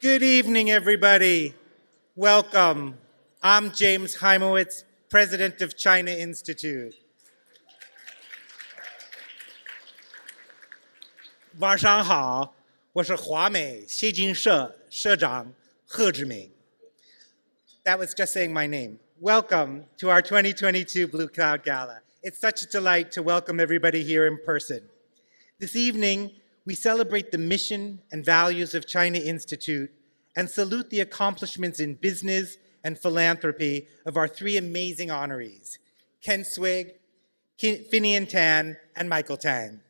Good evening, everybody. Welcome. I'm James Heimowitz, President of China Institute. 晚上好，我是华美协进社社长贺志明. That was just saying my name. Welcome to our 2022 Blue Cloud Gala. It's such a delight to welcome everybody here in person. This evening, we celebrate the mission and values of China Institute and salute the accomplishments in business and philanthropy of our three amazing honorees, Ken Swig, Finian Tan, and Michael Tang.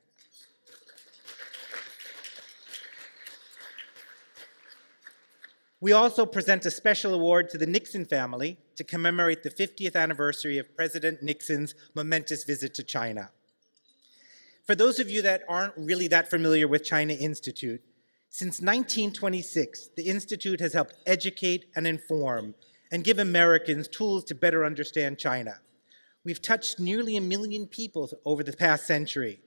We also present a special award to the Nixon family to commemorate the 50th anniversary of President Nixon's momentous visit to China. For those of you that aren't really that familiar with China Institute, since 1926, the Institute has helped educate and inform and give Americans tools to better understand China. We've touched nearly 1 million people over the past century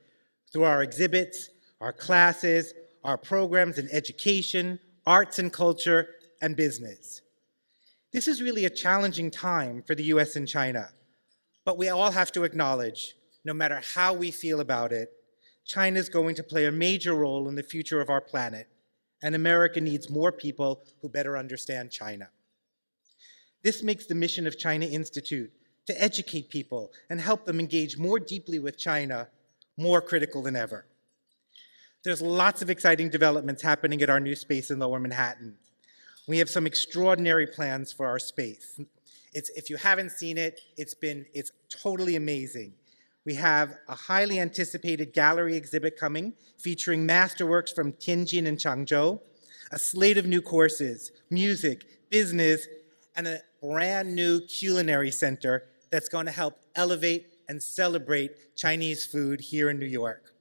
through our exhibits, our classes, our programs in education, arts and culture, and business. This is really a challenging time for the US and China, but we all have to acknowledge, no matter how we feel about it, China is going to play a major role in the future of our planet, and America needs more people who better understand China. This makes the mission of China Institute to educate people and help them engage more deeply with China more critical than ever. There's lots of exciting developments happening at our new space in Lower Manhattan. We have some extraordinary plans for our space. If you haven't seen it, it's totally amazing. We have a highly anticipated gallery exhibit coming featuring masterworks from Tianjin and Changzhou, a slate of new courses, music, business, and a brand new culinary center that's going to help elevate and celebrate Chinese food here in New York.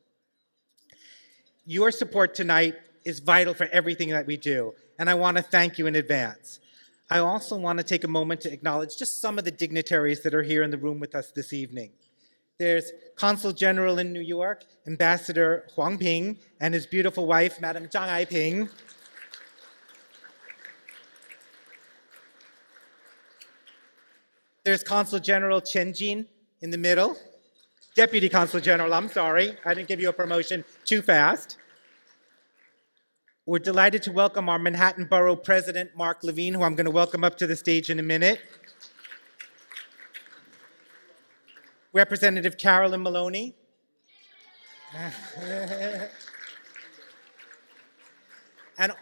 Your support tonight is vital for everything that we do, and I want to thank you in advance. I also want to take a moment to acknowledge just some of the dignitaries that are here in the room with us this evening. There's Consul General in New York, Ambassador Huang Ping, and his beautiful wife, Madam Zhang Aiping. There's Consul General Chen Jin in the middle. Deputy Consul General, I'm sorry, I didn't give you a promotion too fast. We're delighted to welcome our Manhattan Borough President, Mark Levine, who I'm going to welcome up to the stage in a minute. Representative Carolyn Maloney. And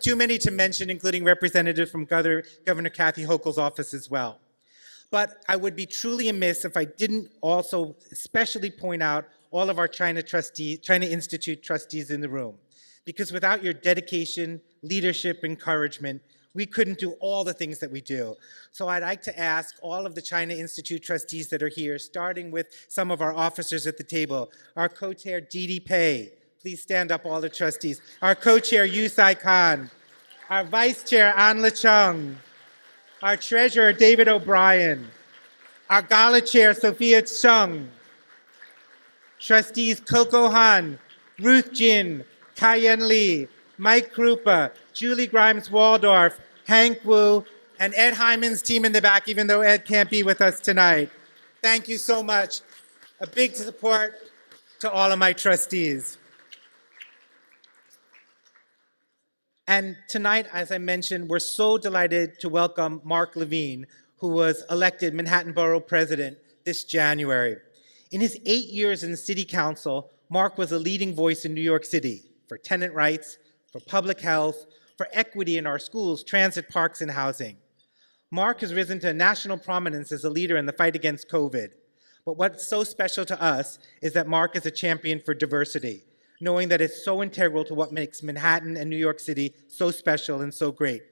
too many to mention, including representatives from Governor Kathy Hochul's office as well. But I would be truly amiss if I didn't also especially point out all of our China Institute trustees in the room. Because without your dedication, leadership, encouragement, we couldn't do all the things that we do. So I'd like to ask all of the China Institute trustees that are here, starting with some of our officers at the table. Our co-chair, Didi Pei. Please stand up, all the trustees. Our co-chair, Yu Sai Khan. Our vice chair, An Le Chung. Our treasurer, David O'Brien. Our gala chair, Sophia Chung. Trustees Coco Han, Ruth Jin, Kai-Yen Lee, Mike Krupa, Julie Grimes-Waldorf, Hank Wu, and Ed Hyman's team in the back, even though Ed can't be with us tonight. Thank you so much. A big support to all of my trustees. And tonight, as I mentioned, we're so delighted to welcome Mark Levine, who was elected Manhattan Borough President this January. In his 8 years in City Council, Mark was a leading voice in New York City for tenant rights, for public health, for equity in our schools, transit, parks, and housing. Mark has risen to national prominence as a leader in the fight against COVID. But what's so special to us is that Mark is a champion for diversity, knowing that it's so integral to what makes Manhattan and New York City so special and so great.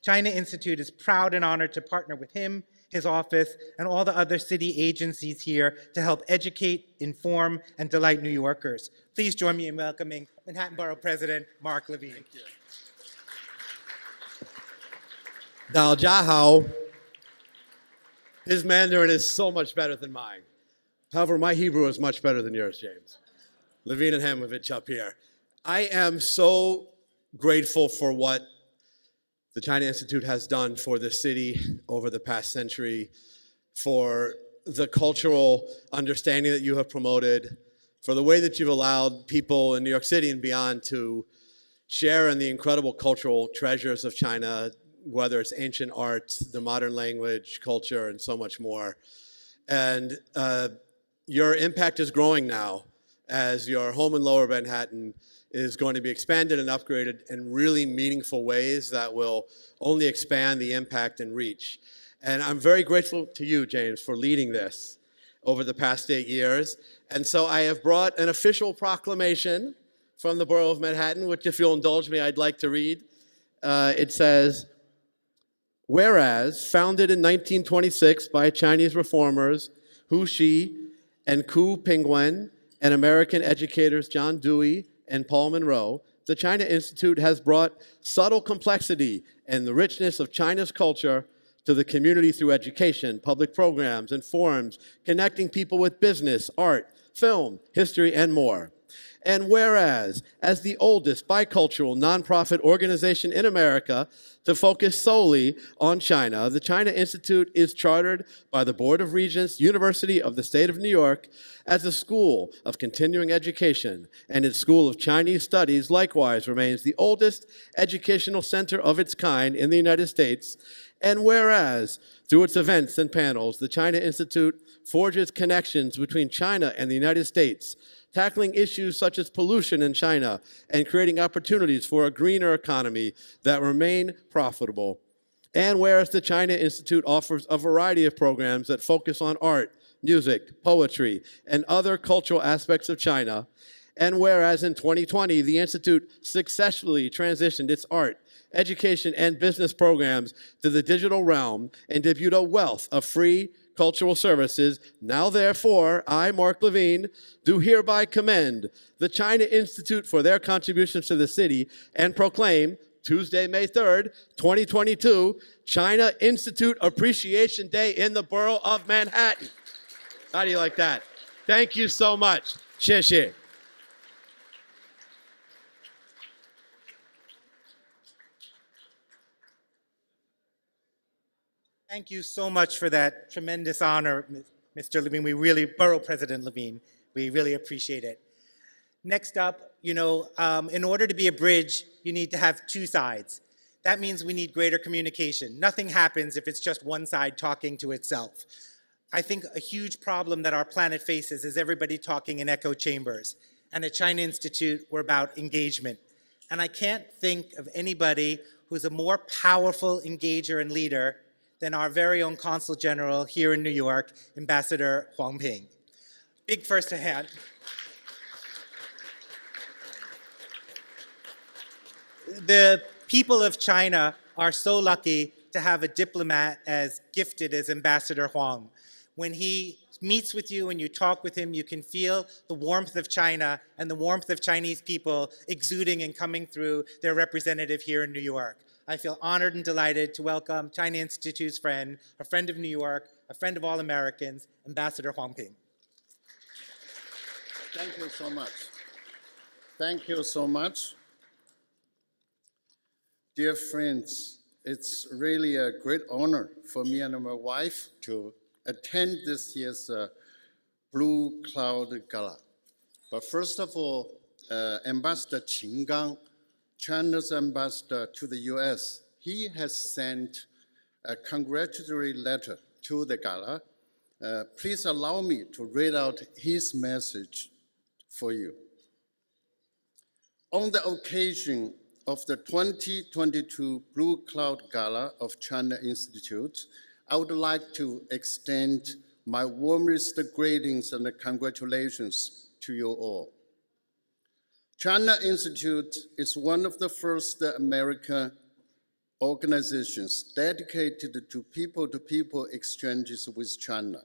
China Institute is proud and honored to partner with him, his office, and all the other city agencies here to help educate, inform, and delight New Yorkers. Please join me in welcoming Manhattan Borough President Mark Levine. Thank you. Dao Jia Hao. His Mandarin is so much better than mine. However, my Hebrew is much better than yours, James. Levine and Hamovich up here. I am so grateful for what the China Institute has done for the city over the past century, for the cultural understanding that you have promoted, for the way that you've allowed people in New York City and beyond to share in the incredible cultural treasures of China, whether it's ancient art, the modern language, culture, and so much more. And your impact is growing now as your home in Lower Manhattan is going to be expanded and upgraded in really meaningful ways that will only expand the impact and reach. And I'm very grateful to you, James, for leading this over the past 8 years. And so I have brought an official proclamation from the Borough of Manhattan, which, if you'll indulge me, I'd like to read. It says, whereas founded in 1926 by Chinese reformers Hu Shi and Ku Pingwen and American educators John Dewey and Paul Monroe, the China Institute has brought subtle complexity and the richness of China's culture to the community through education, public programs, and forums, connecting people with business, art, film, history, and more. And whereas, as the oldest bicultural nonprofit organization in America to focus solely on China, the China Institute is chartered by the Board of Regents, University of the State of New York, as a school of continuing education, and its School of Chinese Studies likewise remains the oldest educational center of its kind in the United States. And whereas, through its events and panels, the China Institute forges connections between China and the United States, tackling issues such as pollution in China and creating opportunities for a greener economy that remain profitable. And whereas the China Institute offers a variety of programs that focus on art, music, poetry, and other cultural aspects of China, and whereas in 2020, the Institute successfully transitioned its art, education, and business programs to the digital realm and debuted a wealth of free cultural services. Now, therefore, I, Mark Levine, do hereby commend the China Institute for their contributions to the city and proclaim Tuesday, May 3rd, 2022, China Institute Appreciation Day in the Borough of Manhattan. How do you like that? Thank you so much. 谢谢. Thank you so much for that tremendous honor, Mr. Levine. Borough President Levine, we really appreciate it. Next up, in order to be a bridge, you need to have two sides. That means we need greater communication. Nothing happens if it's just one side talking to itself. I think a huge problem that our planet faces is everybody talking in echo chambers. And at China Institute, we're about engagement. And I can't think of anybody who's a more powerful engager and leader than our very own Consul General here in New York, Ambassador Huang Ping. Big first hand. The people of China are so lucky to have a diplomat as gifted as Ambassador Huang. When he meets with you and you talk with him, you can feel the warmth of China and the warmth of Chinese people exuding and coming through their representative here in New York. I feel honored and delighted to welcome China Institute's friend, a friend of New York, a friend of all Americans, Ambassador Huang Ping. Thank you so much. Thank you so much. Dear friends, it's really a great honor for me and my wife to attend this year's Blue Cloud Gala. But first of all, Ambassador Qin Gang, China's ambassador to the US, he has sent a congratulatory letter to the gala. Please allow me to read out his message for you. On the occasion of the 2022 Blue Cloud Gala of China Institute, I would like to extend my warmest greetings and congratulations to you all. China Institute is one of the first American organizations dedicated to people-to-people exchanges with China.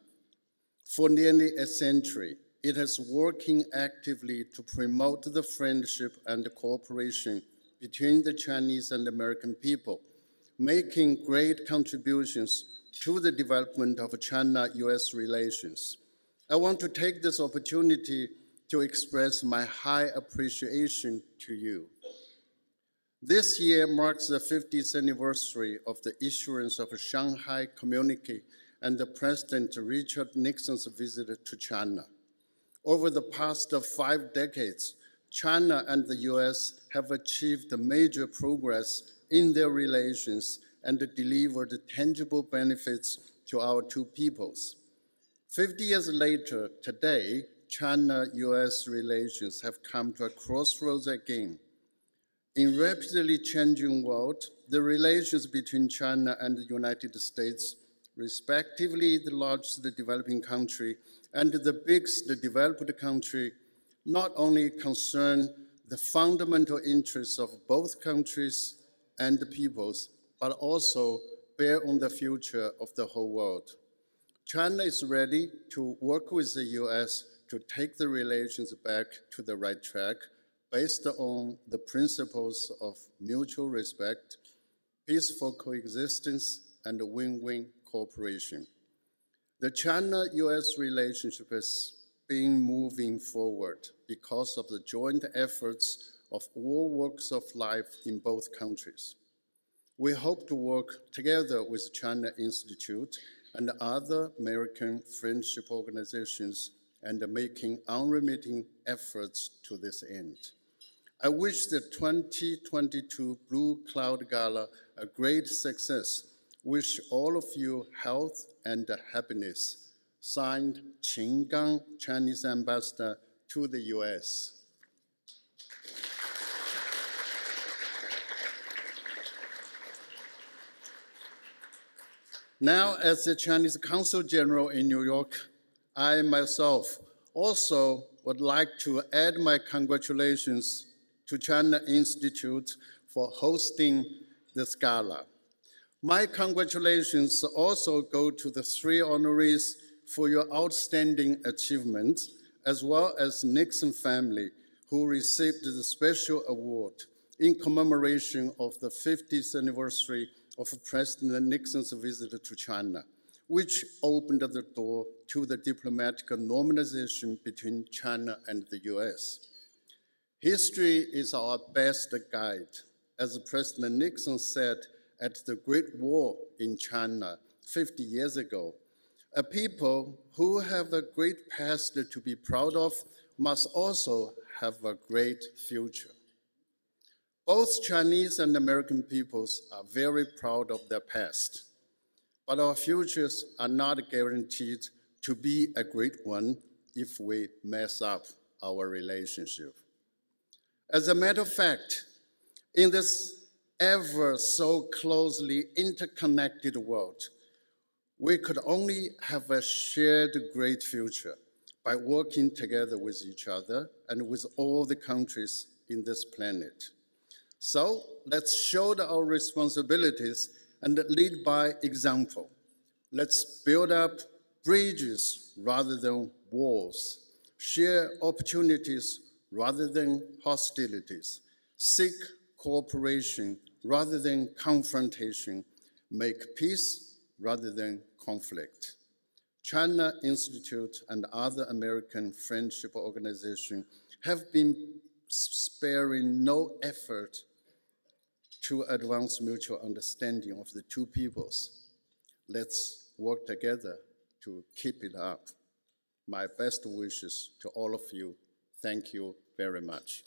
For nearly a century, it has working actively to promote the friendship and cooperation between the Chinese and American people, making great contributions to the development of China-US relations. I want to take this opportunity to express my high appreciation to you. This year marks the 50th anniversary of the issuance of a Shanghai Communique and the President Richard Nixon's visit to China. Over the past 5 decades, China and the US have achieved major progress in their relations and delivered tangible benefits to our two peoples. 50 years later, today, China-US relations have come to a crossroads again. In rapidly changing world, the relations between China and the United States, respectively the largest developing country and the biggest developed country, not only concern the fundamental interests of both countries and the peoples, but also bear on the future of the whole world. China is ready to work with the US to take the relations back to the right track based on the principles of mutual respect, peaceful coexistence, and win-win cooperation. The China-US relationship has been moving forward because of the joint efforts of all walks of life in both countries. We hope to work together with China Institute and other American friendship organizations and making unremitting efforts to this end. I wish the 2022 Blue Cloud Gala a great success. Wish all of you health and happiness. Signed, Qin Gang, Chinese Ambassador to the US. Now, as the Chinese Consul General in New York, I myself also would like to add my congratulations to China Institute for hosting this gala. My congratulations also go to the 3 honorees for your outstanding achievements, as well as Nixon family, who received the special award in commemoration of the 50th anniversary of President Nixon's visit to China, which opened the door to the diplomatic normalization between China and the US. History is our best guide. As President Nixon said at the Great War in China 50 years ago, a people who have a great past to be proud of must also have a great future. Both Chinese and American peoples are very proud of their past, but our futures are not guaranteed to be a great one if we mess up our relationship. As a matter of fact, in this ever so closely interconnected world, we could only have a shared great future by working together with each other and with all the countries in this planet. So let's shoulder our responsibilities and lead by example. Let's build up bridges rather than walls, share opportunities rather than hostilities, seek cooperation rather than confrontation, make peace rather than conflict. China Institute and other American friendship organizations have been sparing no effort to advance mutual understanding of the two peoples. Let's work together to keep it up. My best wishes to all of you. Thank you very much.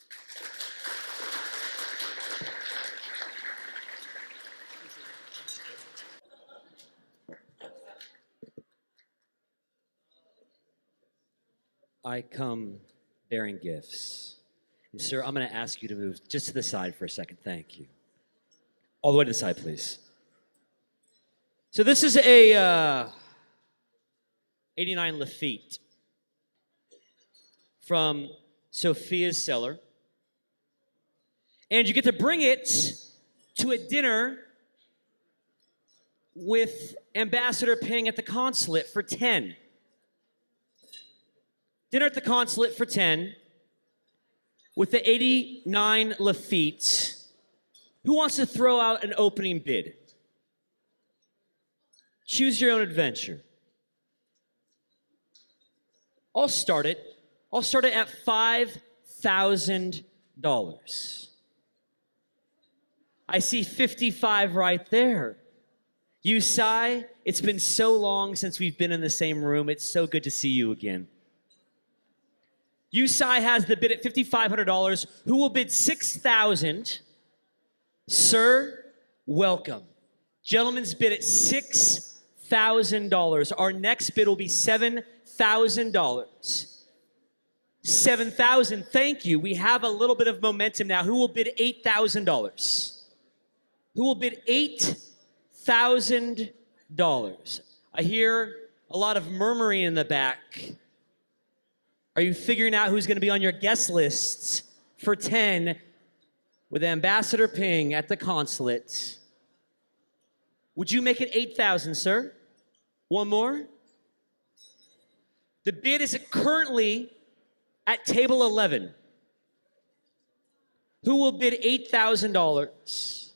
I come bearing gifts. And sir, I'm going to ask you to move just to the side for a second. Thank you. All the way to the side, please. So this is a 89 Lafitte from Sophia's cellar. And you get to bring it to a dinner with Ambassador Ping at the consulate for 10. Dinner at the consulate for 10 with the 89 Lafitte. Who wants to throw out an opening bid? Choose your own adventure. I'll start it. I'll start it at $5,000. I see 55 right there. Yusai, it's been so long since we've been in the same room. It's so good to see you again. Yusai has the bid at $5,500. Who will bid $6,000? Sir, welcome. Gentleman's bid at $6,000. Our next bid will be $7,000. 7,000, thank you. We have a little bit of momentum now. Who will bid $8,000? Who will bid $8,000? I hear a lot of murmuring in the back. Are you figuring out who's going to be on your guest lists for 10 with Ambassador Ping at the consulate? Would you make it 8,000, sir? One more? The bid is currently at table 11. Who will bid $8,000?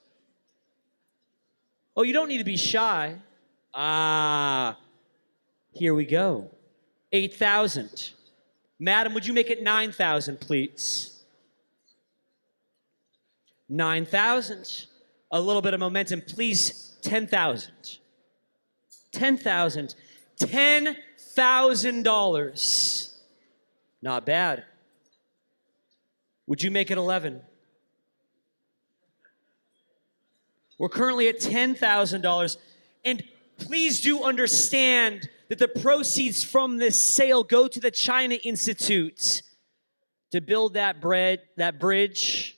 Oh, you don't need to be shy. Here we go. 8,000. Madam, would you make it 9,000, please? 9,000. A little bit of momentum, please. 10,000. 10,000. $10,000. Not bad. Would you make it 11? We're currently at $10,000. And please do understand that the proceeds from this sale go to the China Institute to build that bridge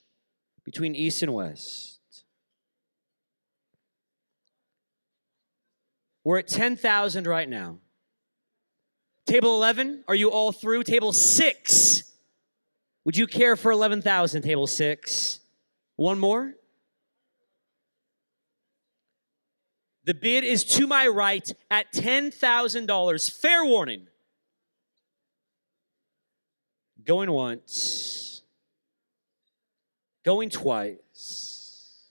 between East and West. We're at 10,000 right now. Table 11, are you all through? Table 6, would you care for 11,000, table 6? One more? The bid is to my right at $10,000. Fair warning. Going once. Going twice.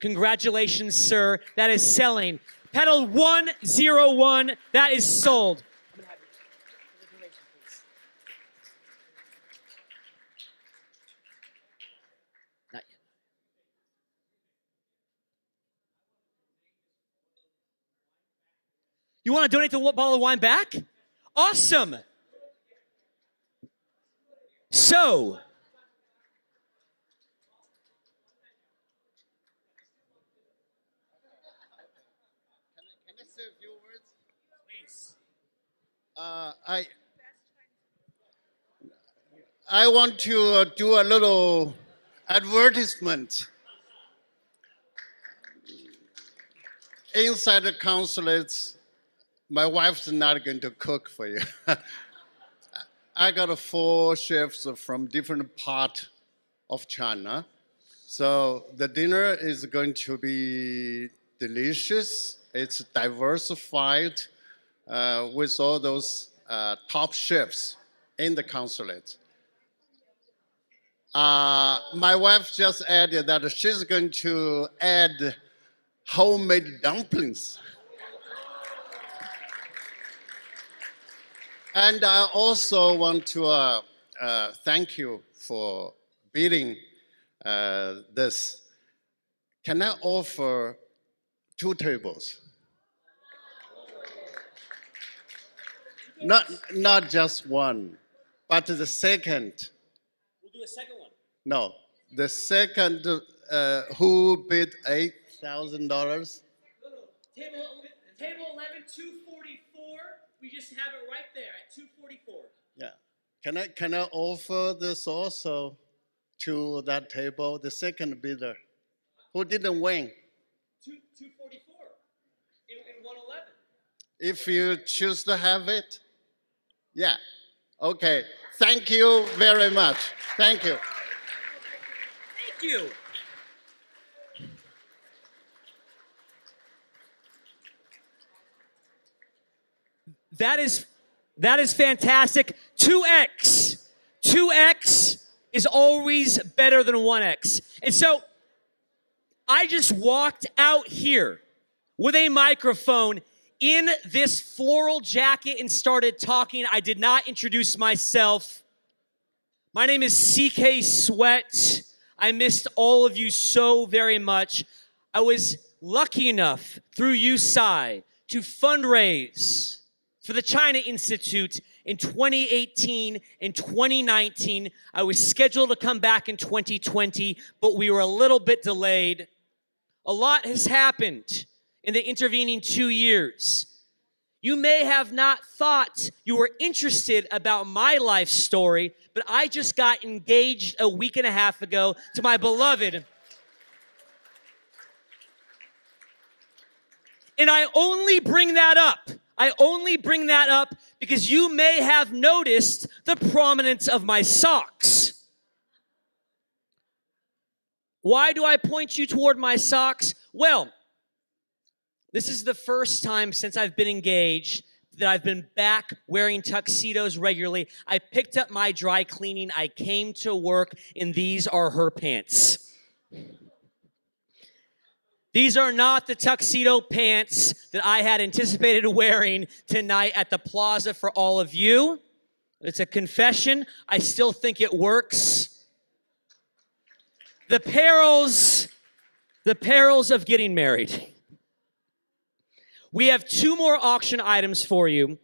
Congratulations, sir. That is selling. Pedal 101. That is sold. I'm gonna have you. Congratulations, please. Not yet. You want to donate the bottle of wine back? Awesome. So, Can I say a few words? please. I want to do a little advertisement. Inside the consulates, my wife's not going to cook for you. I got 4 chefs from different parts of China. So the dinner is going to be delicious. It's diversified with all those top chefs in the consulate. My wife just added that she's going to add homemade dumplings. And I also want to thank you for bidding this. Can I offer 2 tables? Not just one, but the second. We'll do a second one. No, the second who bid $8,000? No. Table 11, 244. We just have it right there at 244. Yeah. Can I offer this also to that table, the second bidder, who didn't win? 244 and 111. If you choose to have it, yeah. Okay. Thank you very much. Thank you. Thank you. That is fantastic. 2x. 2x is always better than 1x. And so I just walked out here with a microphone in this floral jacket and started talking. I did not introduce myself. My name is CK Sweat. I missed all of you so very much. I was lucky enough through USci to fundraise for the China Institute in 2018 and 2019. I was scheduled to come back in 2020, but we were a little bit delayed. A lot has happened in the intervening 2 years. You may have not thought you were interested about my life story, but I just got engaged a week and a half ago to my beloved. And I only bring that up because you may have noticed the prominence of my socks. Why do I point you toward my socks? Well, this is the first time since I've been engaged that I've been back wearing tuxedos regularly. I picked up my dry cleaning. I came to work, and these are her pants. These are not the tuxedo pants that I had anticipated wearing tonight at the Plaza for all of you. It's a confession. I still think it works. The perils of getting married. We have 2 more auction items for you.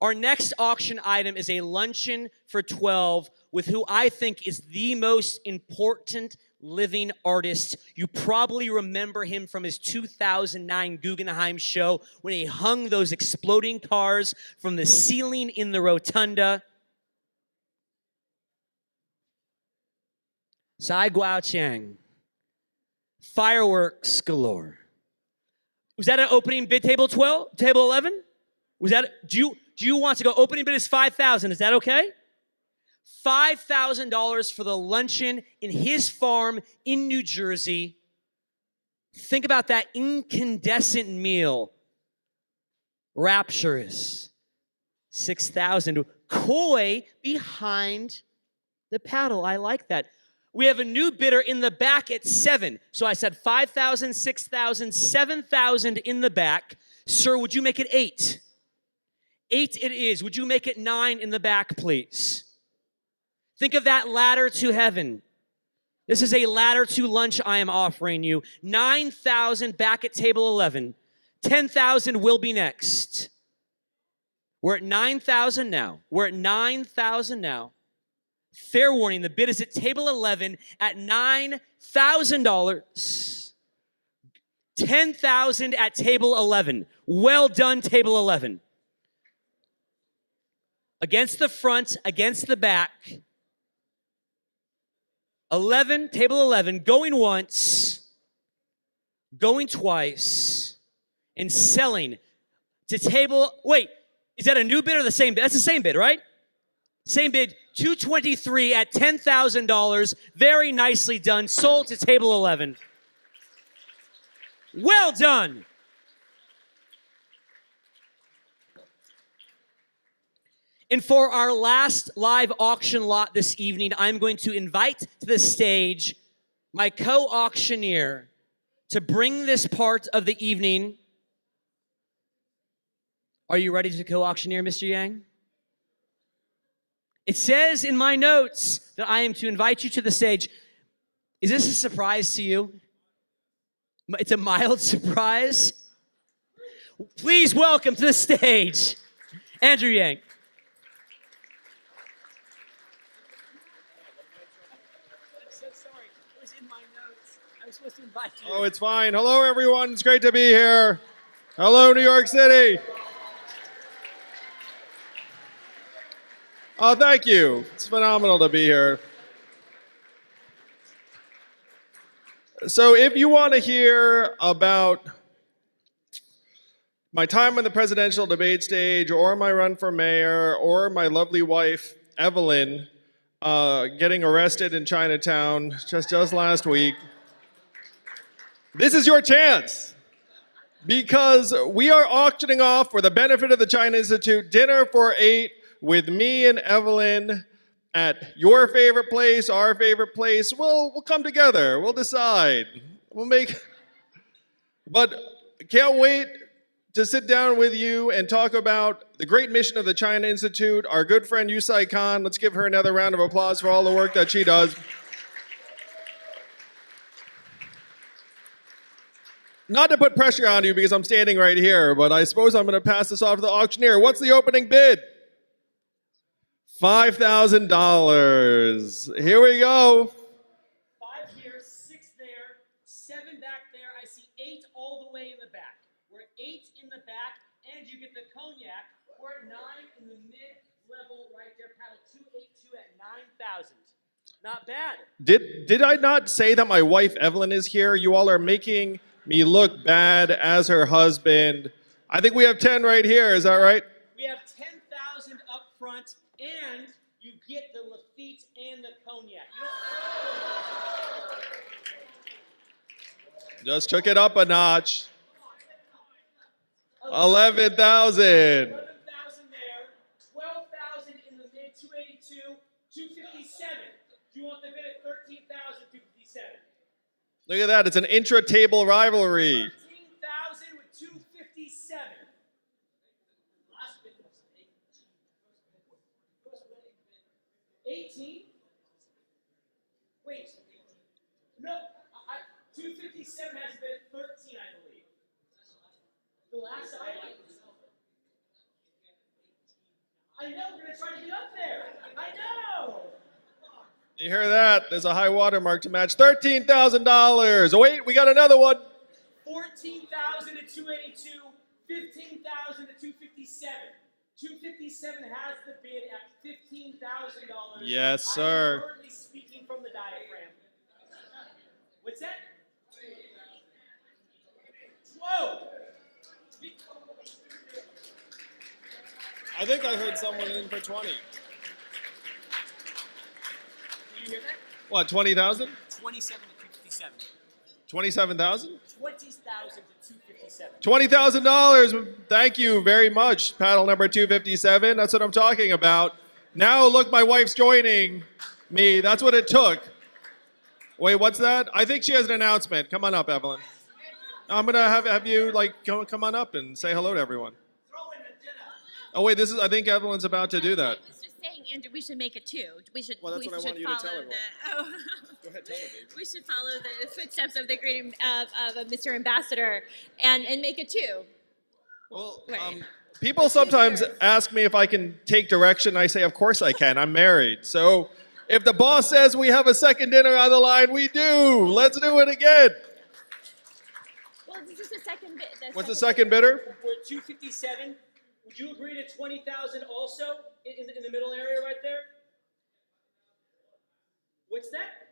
Our next auction item is a luncheon for 12 with who I think is the most important living artist. You probably remember him from his 2009 Guggenheim show when he hung those exploding cars from the ceiling in the rotunda. Sai Guoqiang. Fireworks galore. Was that an opening bid, table 12, table 11? Was that, do you want to go? Opening bid is $5,000. Is that okay? $5,000 for the luncheon in his farm in New Jersey. Think about that incandescent meal. Rapturous. $6,000. Koi behind the paddle. I like that. We have a new bidder in the back at 7. So I said 5,000, 6,000, 7,000 in the back. Sir, would you make it 8? 8 it is. Would you make it 9 in the back, please? Think of that ladder to heaven. This is a ladder to lunch I am offering you. 9,000 back at table 11. 10,000 will be next. We're at 9,000 now. Fair warning, the bid is at table 11 at $9,000. 10,000 at table 11. Well done, table 11. Against the front, against the back. 11, table 11, going once, going twice, and selling to table, wait, is that a new bid or the same bid? That's the same bid, right? Same bid, 223 at $10,000. Very nicely done. Sold to table 11. Well done. And for our last live auction lot this evening, I'm going to invite to the stage my co-auctioneer to bring this part of the evening. Are you ready to co-auctioneer, Mr. Yang? It says in my notes that I am to invite you to the stage. Is this a surprise to you? It's a mild surprise. Please welcome to the stage, Andrew Yang. I'm so sorry. It was in my notes. I was supposed to invite you. Oh, it's fine. Hello, everyone. It's great to be here. Hello, New York City. Oh, thank you. It's phenomenal to be here. So if you want to hear about my time on the presidential debate stage or my run for mayor or my lovely wife, Evelyn, getting arrested in Chinatown just last week, this is your chance. Because we are auctioning off, for the benefit of the China Institute, dinner for 8 with me and Evelyn at your favorite place, our favorite place. We'll come together. We'll decide. But can't wait to sit down with you and talk about the great mission of the China Institute. Our good friend Yusai Khan. Let's give her another round of applause for all the work that she does. Not to put pressure on you because I'm standing right here, but I suppose I'm going to pass this off to the auctioneer. What's the opening bid? $5,000. Here we go. 5 here, 6 there, 7 back there. I see 8 all the way in the back. We're at 8 in the back, and you get the cognac. We're at 9 in the mid-level right there. Paddle 282 at 9,000. Not bad. Did I not say that my wife Evelyn is here? You all are making me look bad as her husband. I think we have 10 right here. Is that right? We have 10,000 up front, and you get the Lafitte and the cognac. Just took it up a notch. 11,000. 11,000 there, 12,000 in the mid, 282, 257. Do you want the bid at 13,257? Look at that. It's an intra-table rivalry. 13,000 with 257. Last bid was 18. Wait. No, 257 has been at 13, I believe. The last item. I know, we're gonna try to get up there. I know. You hear that? There's a high water mark to match. $13,000. Oh, wait, we got another one. 14,000 at 282, 15,000 at 257. 257 has the bid at $15,000. Yes, sir. I'm currently speaking from the diaphragm. What's that? Whoa! I think I heard someone in for 20. Did you hear that? What, 20,000? 27 to 257. 27,000? 20,000 to 257. $20,000. Thank you very much. Paddle number 257. That's what I'm talking about. Now look, my wife's joining me. That's what it took. Wait, what's that? I think she has an announcement. Come on up, Evelyn. I'm gonna have you come on up and say hello to everyone. Oh wait, I think Evelyn's about to do that. I was just saying, Andrew, we should make it 2. We should. Well, that's we what I should want you to tell follow everyone. Go ahead, tell them, baby. We should follow the footsteps of the great of Mr. Ambassador and make it 2. Well, Right. people sometimes ask me if I can take direction. I say, of course I can. I'm married. So if the boss says we have a second dinner on the line, we do. Let's do it again. Well, this is the second bit. What's the second bidder? We're at 257. Would you agree to 20,000 also in the middle area right there? What's that?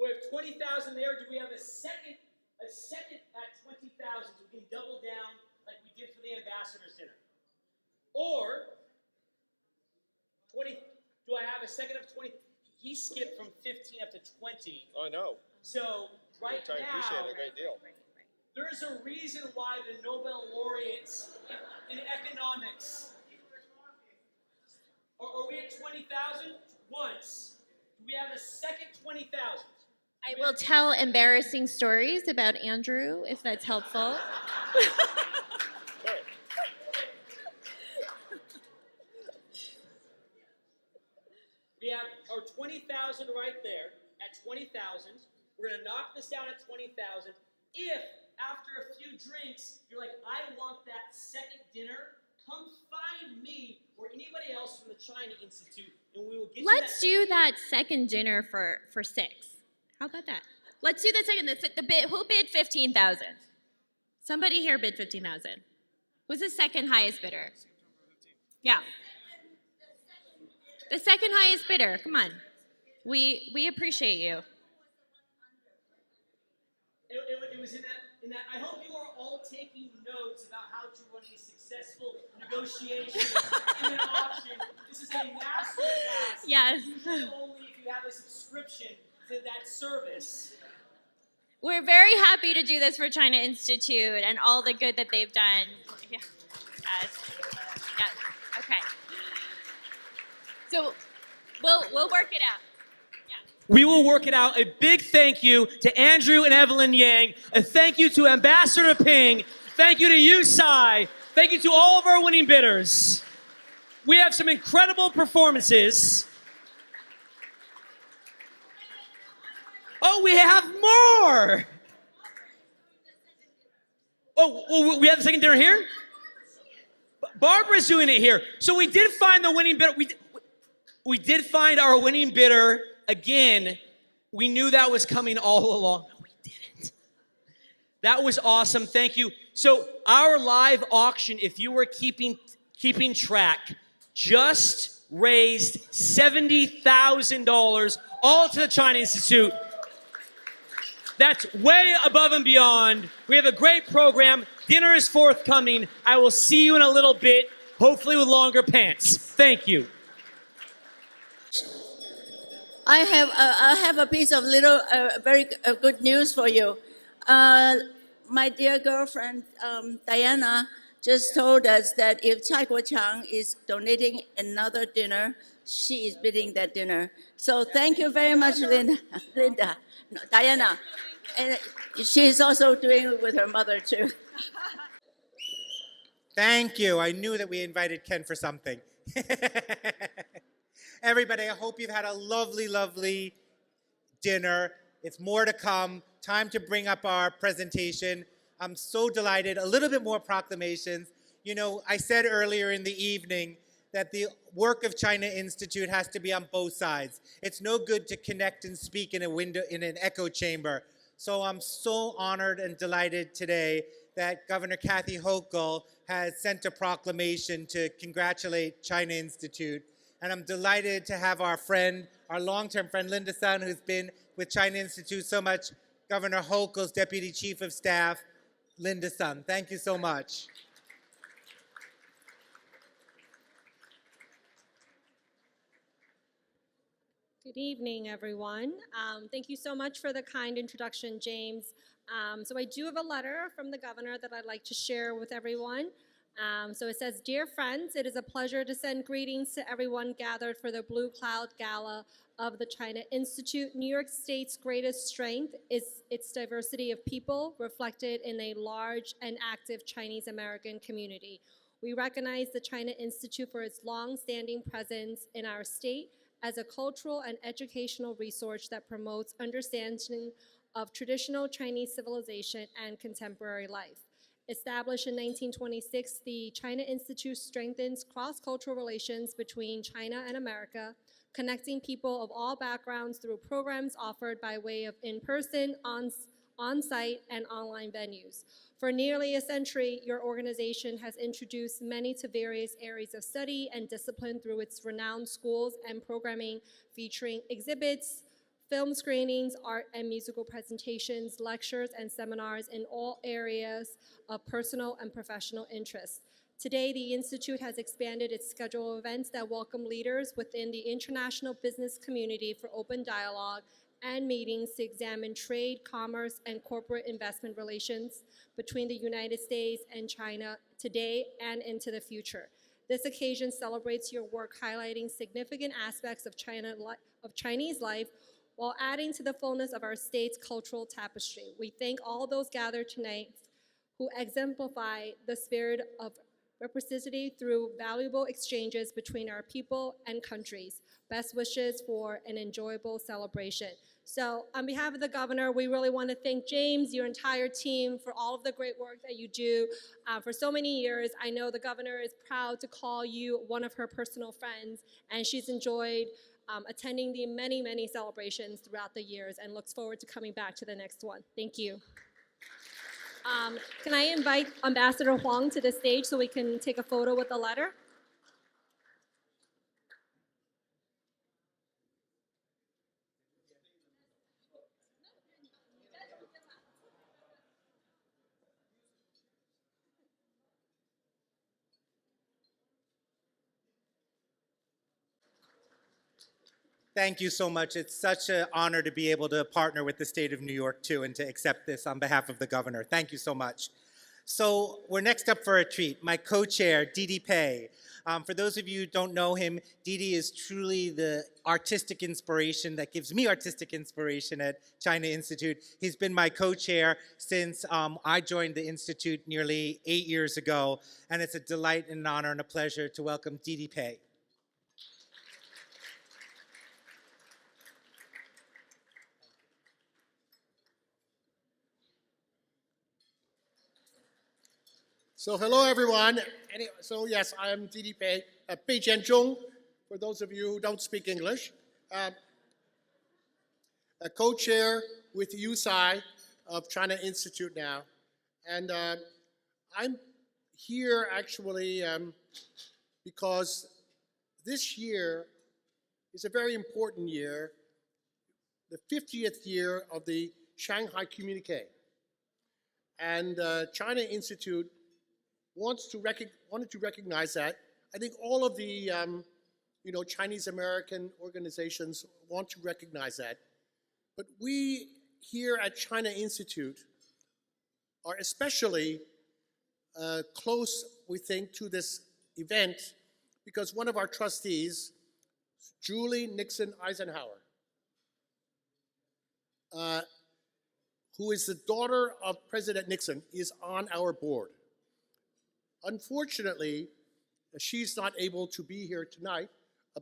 We have 20,000 there. Do we have a second at 20,000 so we can double down like we did for the ambassador's dinner? Or 20? Do I have a second of 20? He skipped from 15 up to 20. Oh, no. So right I appreciate it a now, great deal. there is a reason why the Nobel laureates in economics are we at 20,000 once? Do we have a second 20,000? I will tell embarrassing stories about Andrew if that's helpful. We have our 20,000 right there at 20,000. We're gonna knock this down at 20,000. If after a few drinks you're like, I want that second dinner, come find me or anybody else from the China Institute, and we will get Let's you do that second dinner for 6. How about that? Let's do the second. The bid. Who bid 15,000? Somebody here bid 15,000. Who's the second highest bidder? Yeah. The second highest bidder. Come on. We appreciate you. It was in that. I hope you are all taking notes about how to run a successful negotiation in an auction. This is a master class. Yes. Only if you have a subscription to that service. We're very happy to do this for China Institute and all the good that they've done. Yeah. Yes. Yes. Okay. So we'll work it out. We will work it out. A big thank you to Andrew and Evelyn Yang. A thank you to Ambassador Ping. Thank you to you, Sai. Thank you to all of our winning bidders. We have some incredible performances. Oh, we have more. Oh, we have the second dinner here? Barbara's doing it here. So we did find the winning bidder. We did find our winning bidder again. We knew that was coming all along. No, we didn't. That was awesome. Thank you. So our live auction, if you were keeping track, just raised $70,000 all to the China Institute. That's way above and beyond. We have a great program. Dinner is forthcoming. I will see you in a little bit, hopefully with longer pants. Thank you. I have a piece of little very good news for you. My dear girlfriend Diana just told us that if Chai Kuo-chang is donating another dinner, she is bidding that dinner. So thank you very much, Diana. And she's also doing it with her mother too. Thank you. I knew that we invited Ken for something. Everybody, I hope you've had a lovely, lovely dinner. It's more to come. Time to bring up our presentation. I'm so delighted. A little bit more proclamations. You know, I said earlier in the evening that the work of China Institute has to be on both sides. It's no good to connect and speak in a window, in an echo chamber. So I'm so honored and delighted today that Governor Kathy Hochul has sent a proclamation to congratulate China Institute. And I'm delighted to have our friend, our long-term friend, Linda Sun, who's been with China Institute so much, Governor Hochul's Deputy Chief of Staff, Linda Sun. Thank you so much. Good evening, everyone. Thank you so much for the kind introduction, James. So I do have a letter from the governor that I'd like to share with everyone. So it says, "Dear friends, it is a pleasure to send greetings to everyone gathered for the Blue Cloud Gala of the China Institute. New York State's greatest strength is its diversity of people, reflected in a large and active Chinese American community. We recognize the China Institute for its long-standing presence in our state as a cultural and educational resource that promotes understanding of traditional Chinese civilization and contemporary life. Established in 1926, the China Institute strengthens cross-cultural relations between China and America, connecting people of all backgrounds through programs offered by way of in-person, on-site, and online venues. For nearly a century, your organization has introduced many to various areas of study and discipline through its renowned schools and programming featuring exhibits, film screenings, art and musical presentations, lectures, and seminars in all areas of personal and professional interest. Today, the Institute has expanded its schedule of events that welcome leaders within the international business community for open dialogue and meetings to examine trade, commerce, and corporate investment relations between the United States and China today and into the future. This occasion celebrates your work highlighting significant aspects of Chinese life while adding to the fullness of our state's cultural tapestry. We thank all those gathered tonight who exemplify the spirit of reciprocity through valuable exchanges between our people and countries. Best wishes for an enjoyable celebration." So on behalf of the governor, we really want to thank James, your entire team, for all of the great work that you do for so many years. I know the governor is proud to call you one of her personal friends, and she's enjoyed attending the many, many celebrations throughout the years and looks forward to coming back to the next one. Thank you. Can I invite Ambassador Huang to the stage so we can take a photo with the letter? Thank you so much. It's such an honor to be able to partner with the state of New York too and to accept this on behalf of the governor. Thank you so much. So we're next up for a treat. My co-chair, Didi Pei. For those of you who don't know him, Didi is truly the artistic inspiration that gives me artistic inspiration at China Institute. He's been my co-chair since I joined the Institute nearly 8 years ago, and it's a delight and an honor and a pleasure to welcome Didi Pei. So hello everyone. So yes, I am Didi Pei, Pei Jianzhong, for those of you who don't speak English. A co-chair with USI of China Institute now. And I'm here actually because this year is a very important year, the 50th year of the Shanghai Communique. And China Institute wanted to recognize that. I think all of the Chinese American organizations want to recognize that. But we here at China Institute are especially close, we think, to this event because one of our trustees, Julie Nixon Eisenhower, who is the daughter of President Nixon, is on our board. Unfortunately, she's not able to be here tonight,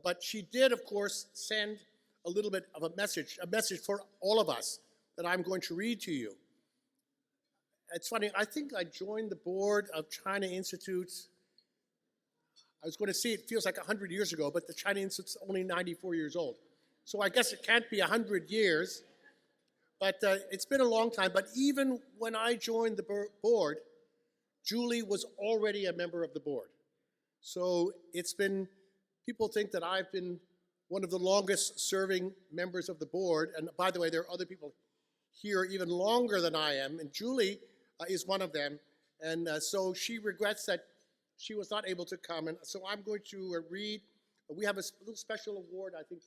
but she did, of course, send a little bit of a message for all of us that I'm going to read to you. It's funny, I think I joined the board of China Institute, I was going to say it feels like 100 years ago, but the China Institute's only 94 years old. So I guess it can't be 100 years, but it's been a long time. But even when I joined the board, Julie was already a member of the board. So it's been, people think that I've been one of the longest serving members of the board. And by the way, there are other people here even longer than I am. And Julie is one of them. And so she regrets that she was not able to come. And so I'm going to read, we have a little special award, I think,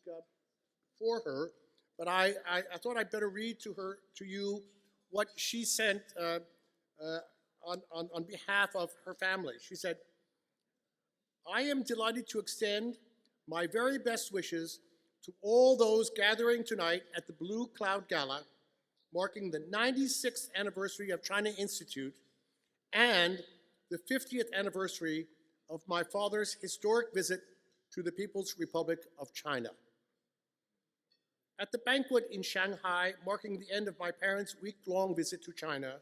for her. But I thought I'd better read to you what she sent on behalf of her family. She said, I am delighted to extend my very best wishes to all those gathering tonight at the Blue Cloud Gala, marking the 96th anniversary of China Institute and the 50th anniversary of my father's historic visit to the People's Republic of China. At the banquet in Shanghai, marking the end of my parents' week-long visit to China,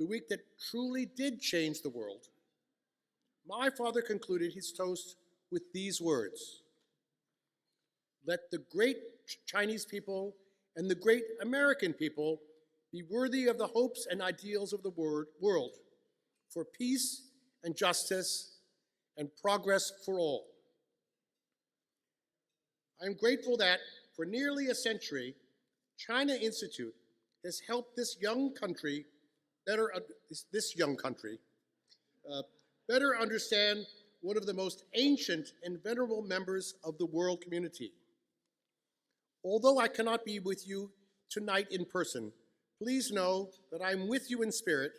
the week that truly did change the world, my father concluded his toast with these words: let the great Chinese people and the great American people be worthy of the hopes and ideals of the world for peace and justice and progress for all. I am grateful that for nearly a century, China Institute has helped this young country better understand one of the most ancient and venerable members of the world community. Although I cannot be with you tonight in person, please know that I'm with you in spirit,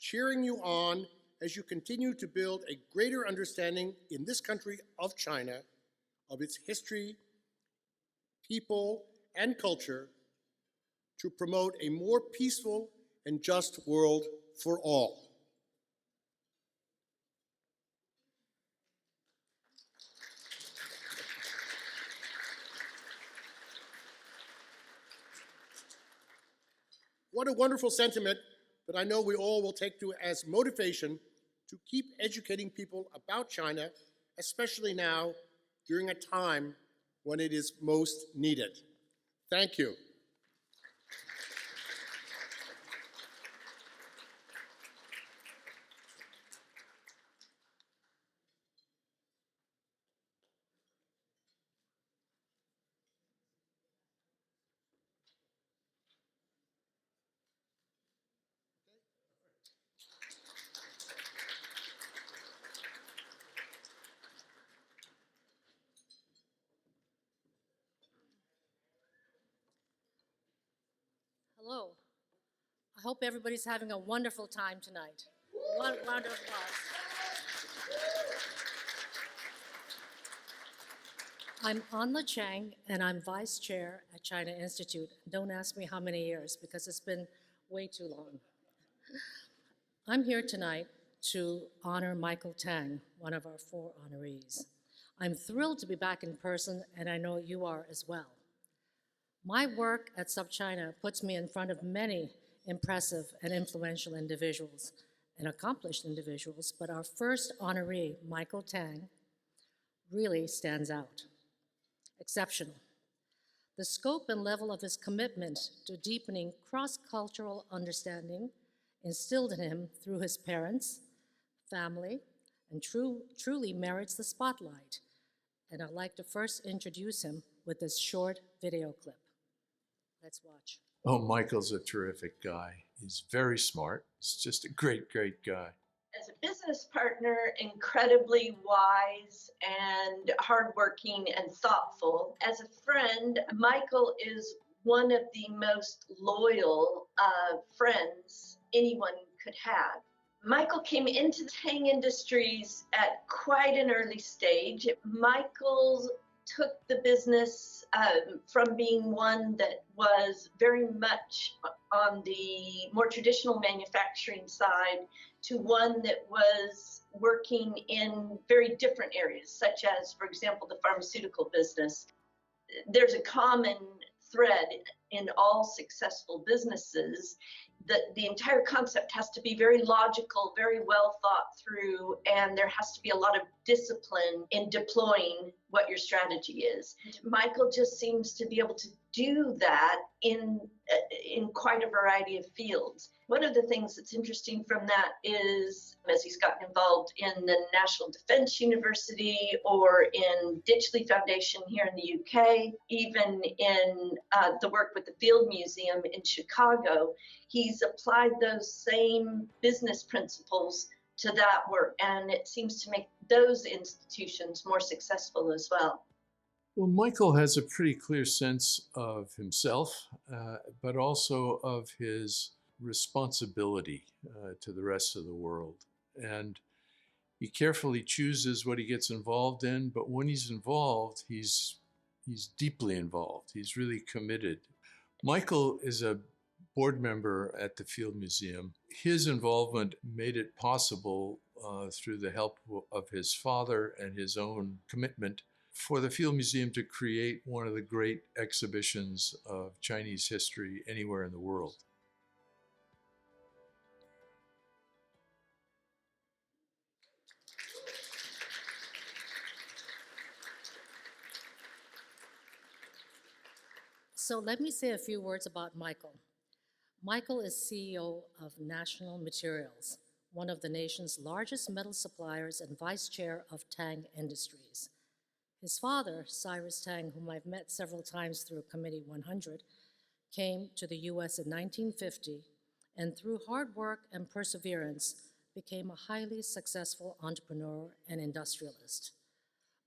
cheering you on as you continue to build a greater understanding in this country of China, of its history, people, and culture, to promote a more peaceful and just world for all. What a wonderful sentiment that I know we all will take to as motivation to keep educating people about China, especially now during a time when it is most needed. Thank you. Hello. I hope everybody's having a wonderful time tonight. Round of applause. I'm Anla Chang, and I'm vice chair at China Institute. Don't ask me how many years, because it's been way too long. I'm here tonight to honor Michael Tang, one of our 4 honorees. I'm thrilled to be back in person, and I know you are as well. My work at SupChina puts me in front of many impressive and influential individuals, and accomplished individuals, but our first honoree, Michael Tang, really stands out. Exceptional. The scope and level of his commitment to deepening cross-cultural understanding instilled in him through his parents, family, and truly merits the spotlight. And I'd like to first introduce him with this short video clip. Let's watch. Oh, Michael's a terrific guy. He's very smart. He's just a great, great guy. As a business partner, incredibly wise and hardworking and thoughtful. As a friend, Michael is one of the most loyal friends anyone could have. Michael came into the Tang Industries at quite an early stage. Michael took the business from being one that was very much on the more traditional manufacturing side to one that was working in very different areas, such as, for example, the pharmaceutical business. There's a common thread in all successful businesses that the entire concept has to be very logical, very well thought through, and there has to be a lot of discipline in deploying what your strategy is. Michael just seems to be able to do that in quite a variety of fields. One of the things that's interesting from that is, as he's gotten involved in the National Defense University or in Ditchley Foundation here in the UK, even in the work with the Field Museum in Chicago, he's applied those same business principles to that work, and it seems to make those institutions more successful as well. Well, Michael has a pretty clear sense of himself, but also of his responsibility to the rest of the world. And he carefully chooses what he gets involved in, but when he's involved, he's deeply involved. He's really committed. Michael is a board member at the Field Museum. His involvement made it possible through the help of his father and his own commitment for the Field Museum to create one of the great exhibitions of Chinese history anywhere in the world. So let me say a few words about Michael. Michael is CEO of National Materials, one of the nation's largest metal suppliers and vice chair of Tang Industries. His father, Cyrus Tang, whom I've met several times through Committee 100, came to the US in 1950 and through hard work and perseverance became a highly successful entrepreneur and industrialist.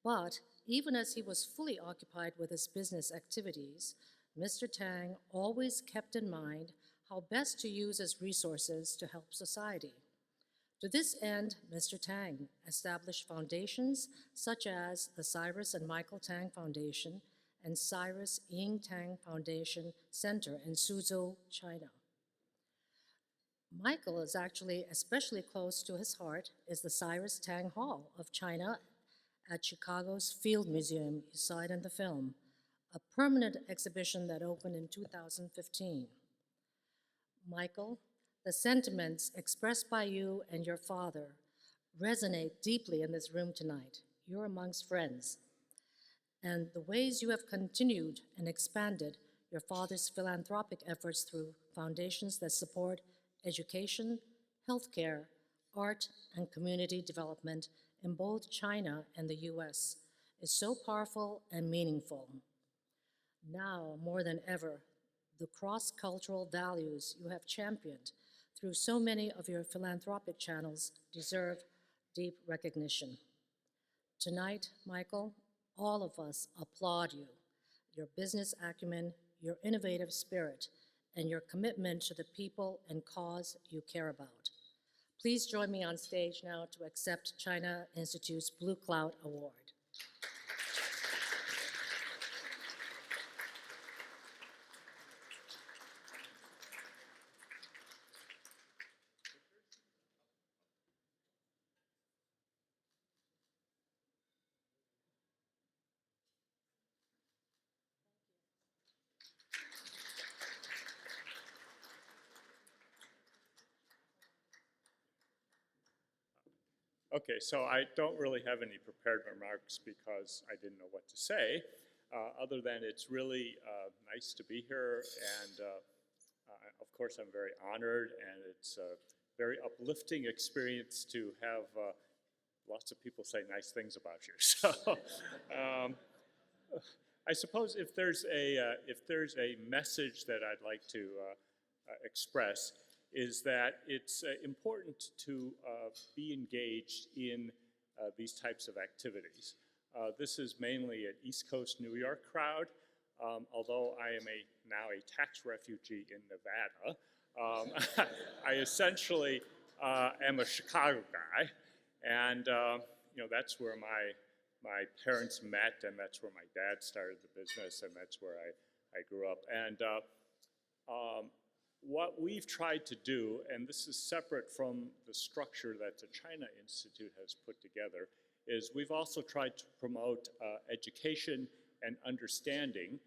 But even as he was fully occupied with his business activities, Mr. Tang always kept in mind how best to use his resources to help society. To this end, Mr. Tang established foundations such as the Cyrus and Michael Tang Foundation and Cyrus Ying Tang Foundation Center in Suzhou, China. Michael is actually especially close to his heart is the Cyrus Tang Hall of China at Chicago's Field Museum. You saw it in the film, a permanent exhibition that opened in 2015. Michael, the sentiments expressed by you and your father resonate deeply in this room tonight. You're amongst friends. And the ways you have continued and expanded your father's philanthropic efforts through foundations that support education, healthcare, art, and community development in both China and the US is so powerful and meaningful. Now, more than ever, the cross-cultural values you have championed through so many of your philanthropic channels deserve deep recognition. Tonight, Michael, all of us applaud you, your business acumen, your innovative spirit, and your commitment to the people and cause you care about. Please join me on stage now to accept China Institute's Blue Cloud Award. Okay, so I don't really have any prepared remarks because I didn't know what to say, other than it's really nice to be here, and of course I'm very honored, and it's a very uplifting experience to have lots of people say nice things about you. So I suppose if there's a message that I'd like to express, is that it's important to be engaged in these types of activities. This is mainly an East Coast New York crowd, although I am now a tax refugee in Nevada. I essentially am a Chicago guy, and that's where my parents met, and that's where my dad started the business, and that's where I grew up. And what we've tried to do, and this is separate from the structure that the China Institute has put together, is we've also tried to promote education and understanding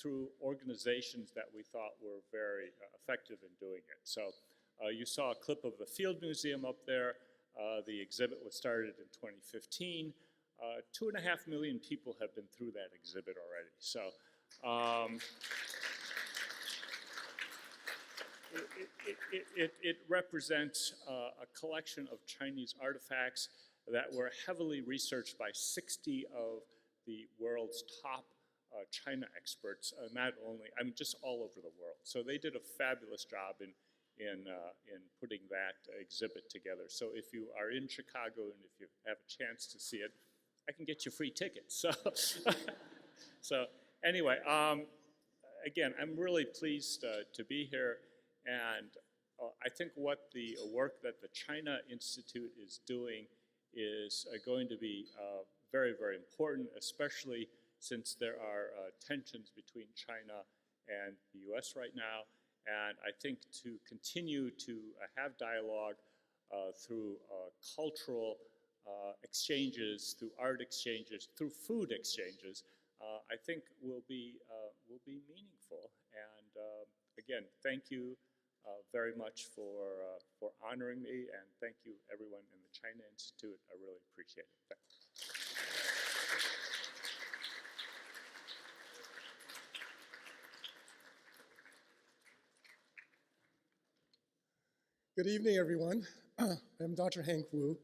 through organizations that we thought were very effective in doing it. So you saw a clip of the Field Museum up there. The exhibit was started in 2015. 2.5 million people have been through that exhibit already. So it represents a collection of Chinese artifacts that were heavily researched by 60 of the world's top China experts, not only, I mean, just all over the world. So they did a fabulous job in putting that exhibit together. So if you are in Chicago and if you have a chance to see it, I can get you free tickets. So anyway, again, I'm really pleased to be here, and I think what the work that the China Institute is doing is going to be very, very important, especially since there are tensions between China and the US right now. And I think to continue to have dialogue through cultural exchanges, through art exchanges, through food exchanges, I think will be meaningful. And again, thank you very much for honoring me, and thank you everyone in the China Institute. I really appreciate it. Thanks. Good evening, everyone. I'm Dr. Hank Wu,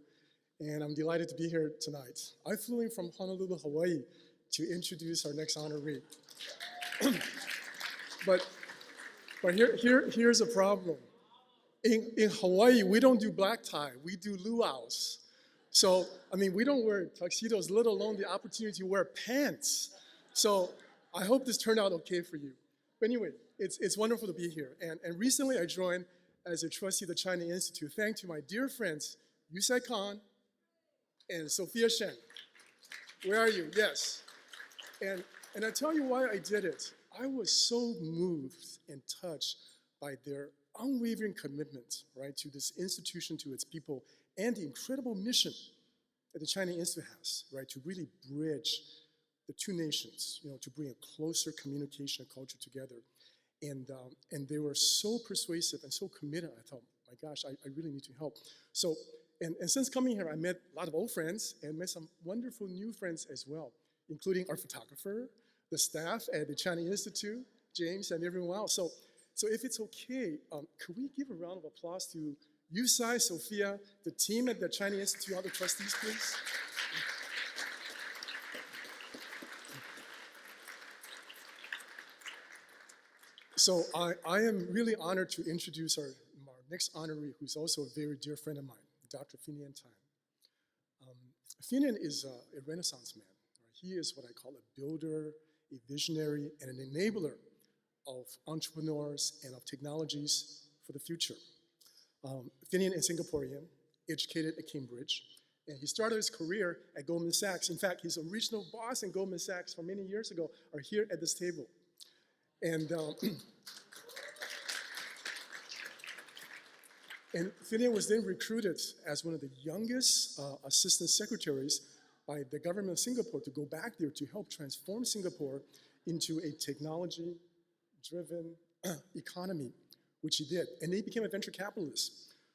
and I'm delighted to be here tonight. I flew in from Honolulu, Hawaii, to introduce our next honoree. but here's a problem. In Hawaii, we don't do black tie, we do luau's. So, I mean, we don't wear tuxedos, let alone the opportunity to wear pants. So I hope this turned out okay for you. But anyway, it's wonderful to be here. And recently I joined as a trustee of the China Institute, thanks to my dear friends, Yusai Khan and Sophia Shen. Where are you? Yes. And I tell you why I did it. I was so moved and touched by their unwavering commitment, right, to this institution, to its people, and the incredible mission that the China Institute has, right, to really bridge the two nations, to bring a closer communication and culture together. And they were so persuasive and so committed. I thought, my gosh, I really need to help. So, and since coming here, I met a lot of old friends and met some wonderful new friends as well, including our photographer, the staff at the China Institute, James, and everyone else. So if it's okay, could we give a round of applause to Yusai, Sophia, the team at the China Institute, all the trustees, please? So I am really honored to introduce our next honoree, who's also a very dear friend of mine, Dr. Finian Tan. Finian is a Renaissance man. He is what I call a builder, a visionary, and an enabler of entrepreneurs and of technologies for the future. Finian is Singaporean, educated at Cambridge, and he started his career at Goldman Sachs. In fact, his original boss in Goldman Sachs from many years ago are here at this table. And and Finian was then recruited as one of the youngest assistant secretaries by the government of Singapore to go back there to help transform Singapore into a technology-driven economy, which he did. And he became a venture capitalist.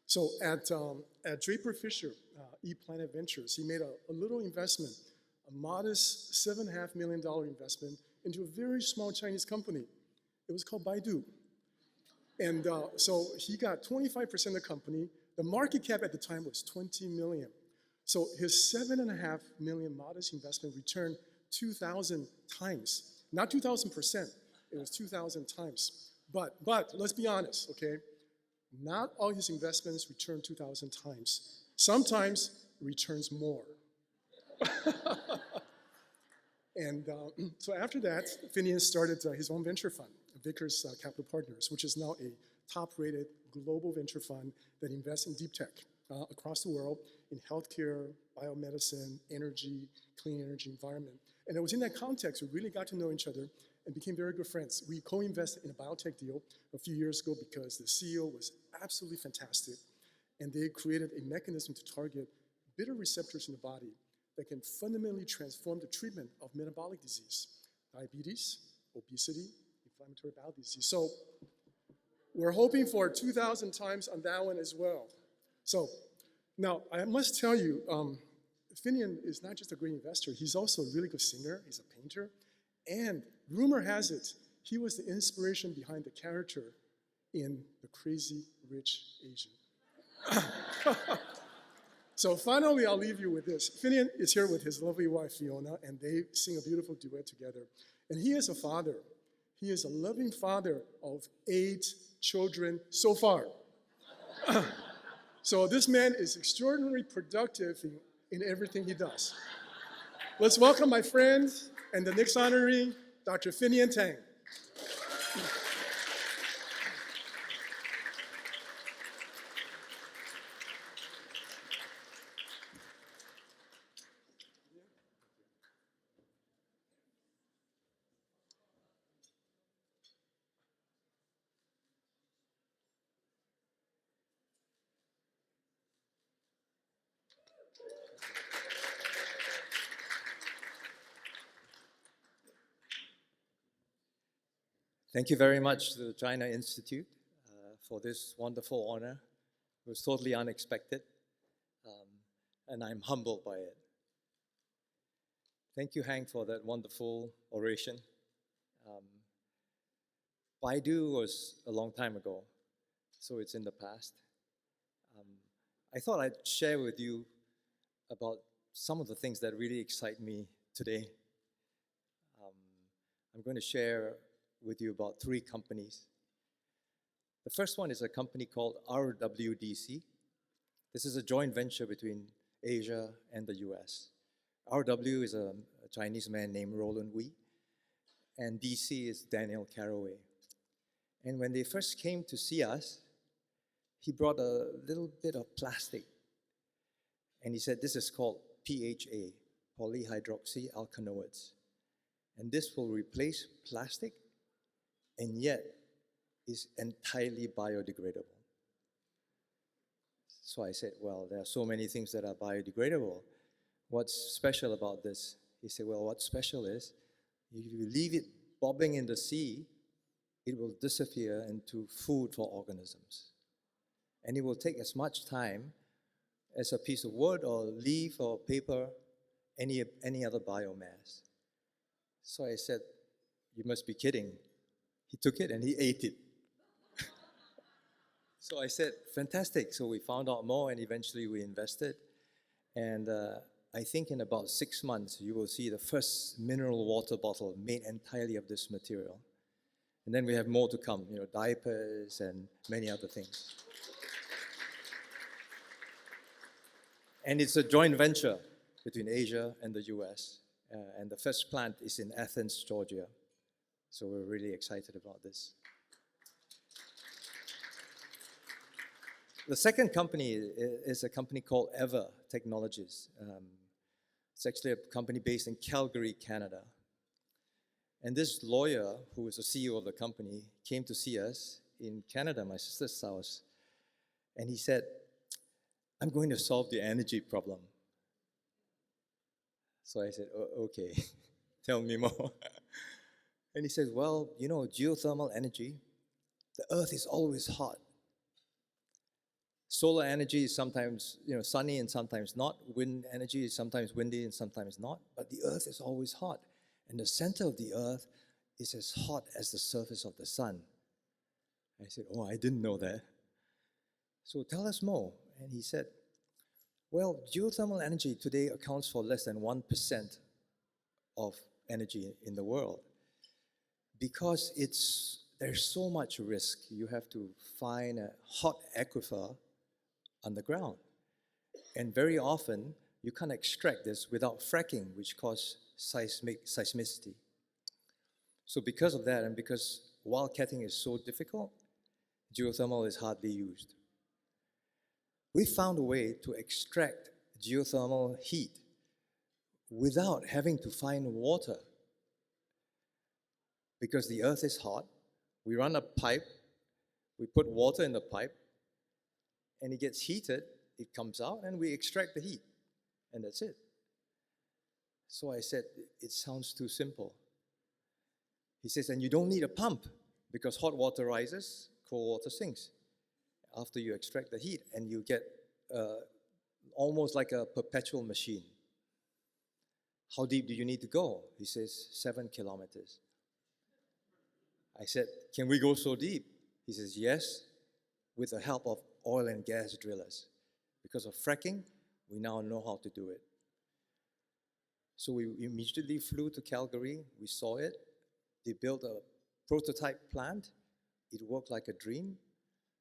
So at Draper Fisher, ePlanet Ventures, he made a little investment, a modest $7.5 million investment into a very small Chinese company. It was called Baidu. And so he got 25% of the company. The market cap at the time was 20 million. So his $7.5 million modest investment returned 2,000 times. Not 2,000%, it was 2,000 times. But let's be honest, okay? Not all his investments return 2,000 times. Sometimes it returns more. And so after that, Finian started his own venture fund, Vickers Capital Partners, which is now a top-rated global venture fund that invests in deep tech across the world in healthcare, biomedicine, energy, clean energy environment. And it was in that context we really got to know each other and became very good friends. We co-invested in a biotech deal a few years ago because the CEO was absolutely fantastic, and they created a mechanism to target bitter receptors in the body that can fundamentally transform the treatment of metabolic disease, diabetes, obesity, inflammatory bowel disease. So we're hoping for 2,000 times on that one as well. So now I must tell you, Finian is not just a great investor, he's also a really good singer, he's a painter, and rumor has it, he was the inspiration behind the character in The Crazy Rich Asian. So finally, I'll leave you with this. Finian is here with his lovely wife, Fiona, and they sing a beautiful duet together. And he is a father. He is a loving father of 8 children so far. So this man is extraordinarily productive in everything he does. Let's welcome my friend and the Nix honoree, Dr. Finian Tang. Thank you very much to the China Institute for this wonderful honor. It was totally unexpected, and I'm humbled by it. Thank you, Hank, for that wonderful oration. Baidu was a long time ago, so it's in the past. I thought I'd share with you about some of the things that really excite me today. I'm going to share with you about 3 companies. The first one is a company called RWDC. This is a joint venture between Asia and the US. RW is a Chinese man named Roland Wee, and DC is Daniel Caraway. And when they first came to see us, he brought a little bit of plastic, and he said, this is called PHA, polyhydroxyalkanoates. And this will replace plastic and yet is entirely biodegradable. So I said, well, there are so many things that are biodegradable. What's special about this? He said, well, what's special is if you leave it bobbing in the sea, it will disappear into food for organisms. And it will take as much time as a piece of wood or leaf or paper, any other biomass. So I said, you must be kidding. He took it and he ate it. So I said, fantastic. So we found out more and eventually we invested. And I think in about 6 months, you will see the first mineral water bottle made entirely of this material. And then we have more to come, diapers and many other things. And it's a joint venture between Asia and the US. And the first plant is in Athens, Georgia. So we're really excited about this. The second company is a company called Ever Technologies. It's actually a company based in Calgary, Canada. And this lawyer, who was the CEO of the company, came to see us in Canada, my sister's house. And he said, I'm going to solve the energy problem. So I said, okay, tell me more. And he says, well, geothermal energy, the earth is always hot. Solar energy is sometimes, sunny and sometimes not. Wind energy is sometimes windy and sometimes not. But the Earth is always hot. And the center of the Earth is as hot as the surface of the sun. I said, oh, I didn't know that. So tell us more. And he said, well, geothermal energy today accounts for less than 1% of energy in the world. Because there's so much risk. You have to find a hot aquifer underground. And very often, you can't extract this without fracking, which causes seismicity. So because of that, and because wildcatting is so difficult, geothermal is hardly used. We found a way to extract geothermal heat without having to find water. Because the Earth is hot, we run a pipe, we put water in the pipe, and it gets heated, it comes out, and we extract the heat. And that's it. So I said, it sounds too simple. He says, and you don't need a pump, because hot water rises, cold water sinks after you extract the heat, and you get almost like a perpetual machine. How deep do you need to go? He says, 7 kilometers. I said, can we go so deep? He says, yes, with the help of oil and gas drillers. Because of fracking, we now know how to do it. So we immediately flew to Calgary, we saw it. They built a prototype plant. It worked like a dream.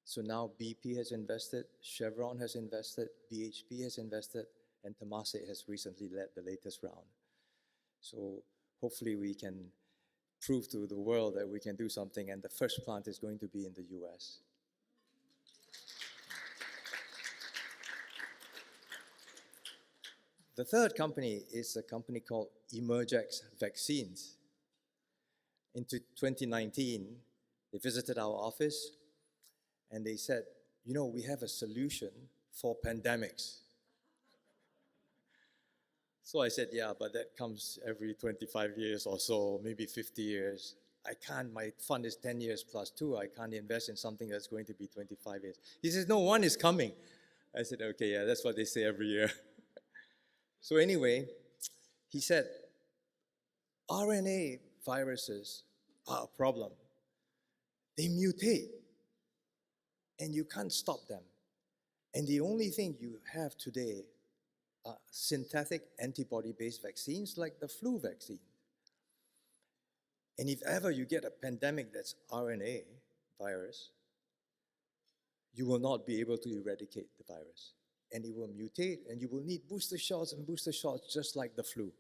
So now BP has invested, Chevron has invested, BHP has invested, and Temasek has recently led the latest round. So hopefully we can prove to the world that we can do something, and the first plant is going to be in the US. The third company is a company called Emergex Vaccines. In 2019, they visited our office and they said, we have a solution for pandemics. So I said, yeah, but that comes every 25 years or so, maybe 50 years. My fund is 10 years plus 2. I can't invest in something that's going to be 25 years. He says, no, one is coming. I said, okay, yeah, that's what they say every year. So anyway, he said, RNA viruses are a problem. They mutate, and you can't stop them. And the only thing you have today are synthetic antibody-based vaccines like the flu vaccine. And if ever you get a pandemic that's RNA virus, you will not be able to eradicate the virus. And it will mutate, and you will need booster shots and booster shots just like the flu.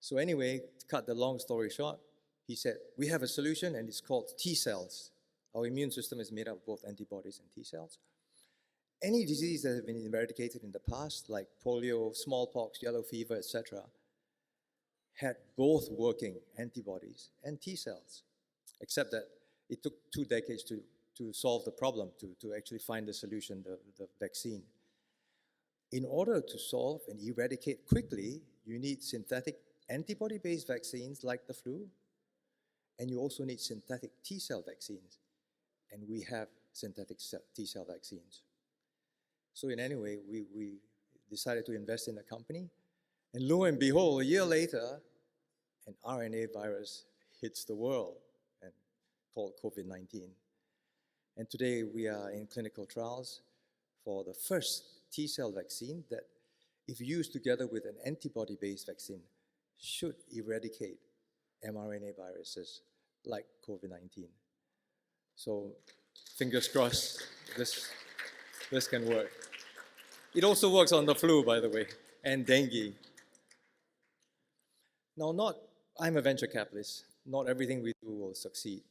So anyway, to cut the long story short, he said, we have a solution, and it's called T cells. Our immune system is made up of both antibodies and T cells. Any disease that has been eradicated in the past, like polio, smallpox, yellow fever, etc., had both working antibodies and T cells, except that it took 2 decades to solve the problem, to actually find the solution, the vaccine. In order to solve and eradicate quickly, you need synthetic antibody-based vaccines like the flu, and you also need synthetic T-cell vaccines. And we have synthetic T-cell vaccines. So in any way, we decided to invest in the company, and lo and behold, a year later, an RNA virus hits the world, and called COVID-19. And today we are in clinical trials for the first T-cell vaccine that, if used together with an antibody-based vaccine, should eradicate mRNA viruses like COVID-19. So fingers crossed, this can work. It also works on the flu, by the way, and dengue. Now, I'm a venture capitalist. Not everything we do will succeed.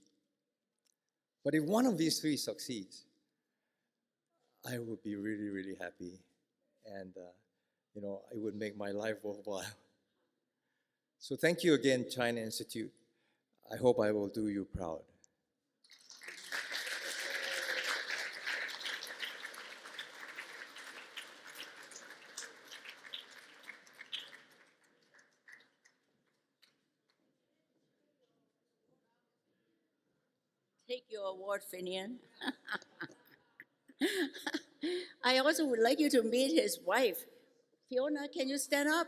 But if one of these 3 succeeds, I would be really, really happy. And, it would make my life worthwhile. So thank you again, China Institute. I hope I will do you proud. Take your award, Finian. I also would like you to meet his wife. Fiona, can you stand up?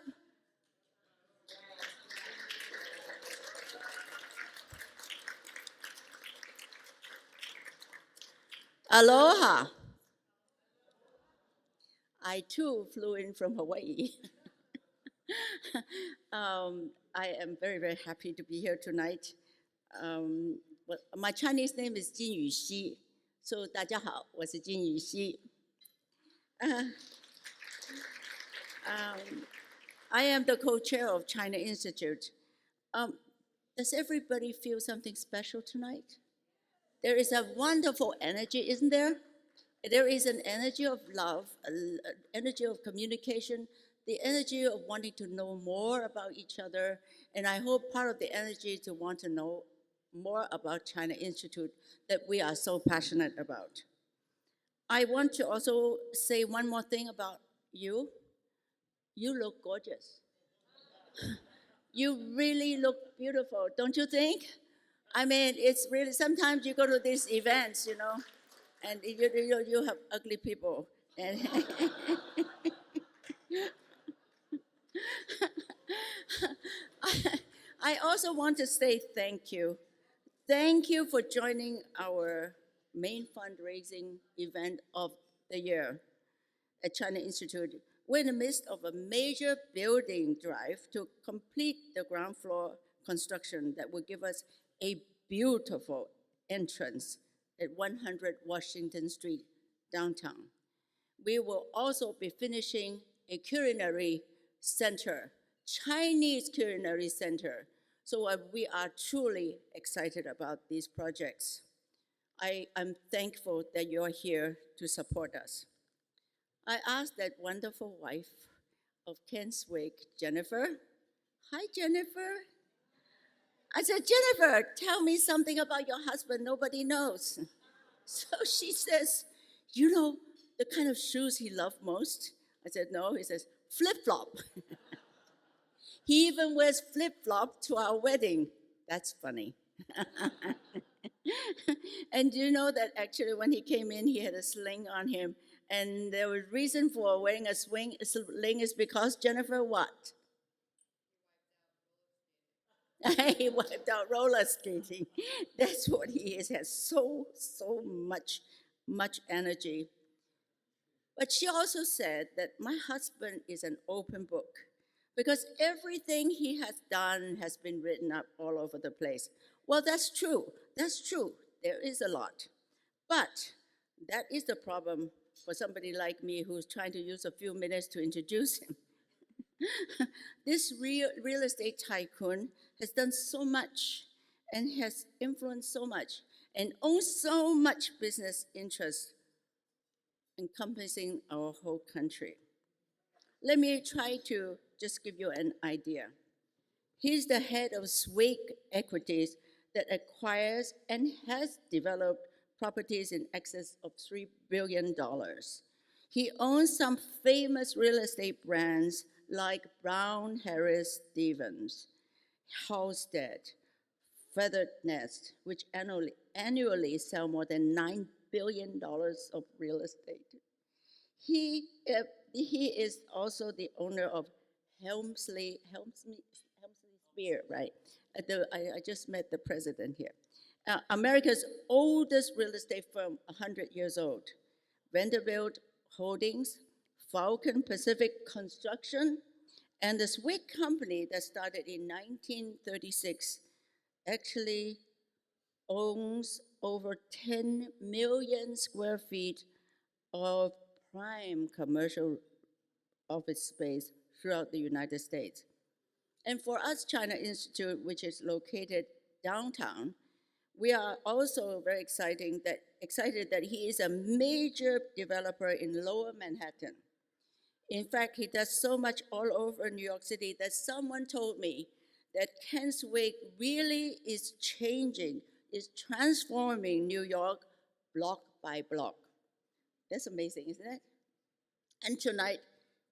Aloha. I too flew in from Hawaii. I am very, very happy to be here tonight. My Chinese name is Jin Yuxi, so 大家好，我是金宇熙。I am the co-chair of China Institute. Does everybody feel something special tonight? There is a wonderful energy, isn't there? There is an energy of love, an energy of communication, the energy of wanting to know more about each other, and I hope part of the energy is to want to know more about China Institute that we are so passionate about. I want to also say one more thing about you. You look gorgeous. You really look beautiful, don't you think? I mean, it's really, sometimes you go to these events, you know, and you have ugly people. And I also want to say thank you. Thank you for joining our main fundraising event of the year at China Institute. We're in the midst of a major building drive to complete the ground floor construction that will give us a beautiful entrance at 100 Washington Street, downtown. We will also be finishing a culinary center, Chinese culinary center. So we are truly excited about these projects. I'm thankful that you're here to support us. I asked that wonderful wife of Ken Swig, Jennifer. Hi, Jennifer. I said, Jennifer, tell me something about your husband nobody knows. So she says, you know the kind of shoes he loved most? I said, no. He says, flip-flop. He even wears flip-flop to our wedding. That's funny. And do you know that actually when he came in, he had a sling on him. And the reason for wearing a sling is because Jennifer what? He wiped out roller skating. That's what he is, has so much energy. But she also said that my husband is an open book because everything he has done has been written up all over the place. Well, that's true. That's true. There is a lot. But that is the problem for somebody like me who's trying to use a few minutes to introduce him. This real estate tycoon has done so much and has influenced so much and owns so much business interest encompassing our whole country. Let me try to just give you an idea. He's the head of Swig Equities that acquires and has developed properties in excess of $3 billion. He owns some famous real estate brands like Brown Harris Stevens, Halstead, Feathered Nest, which annually sell more than $9 billion of real estate. He is also the owner of Helmsley Spear, right? I just met the president here. America's oldest real estate firm, 100 years old. Vanderbilt Holdings, Falcon Pacific Construction, and the Swig Company that started in 1936 actually owns over 10 million square feet of prime commercial office space throughout the United States. And for us, China Institute, which is located downtown, we are also very excited that he is a major developer in Lower Manhattan. In fact, he does so much all over New York City that someone told me that Ken Swig really is changing, is transforming New York block by block. That's amazing, isn't it? And tonight,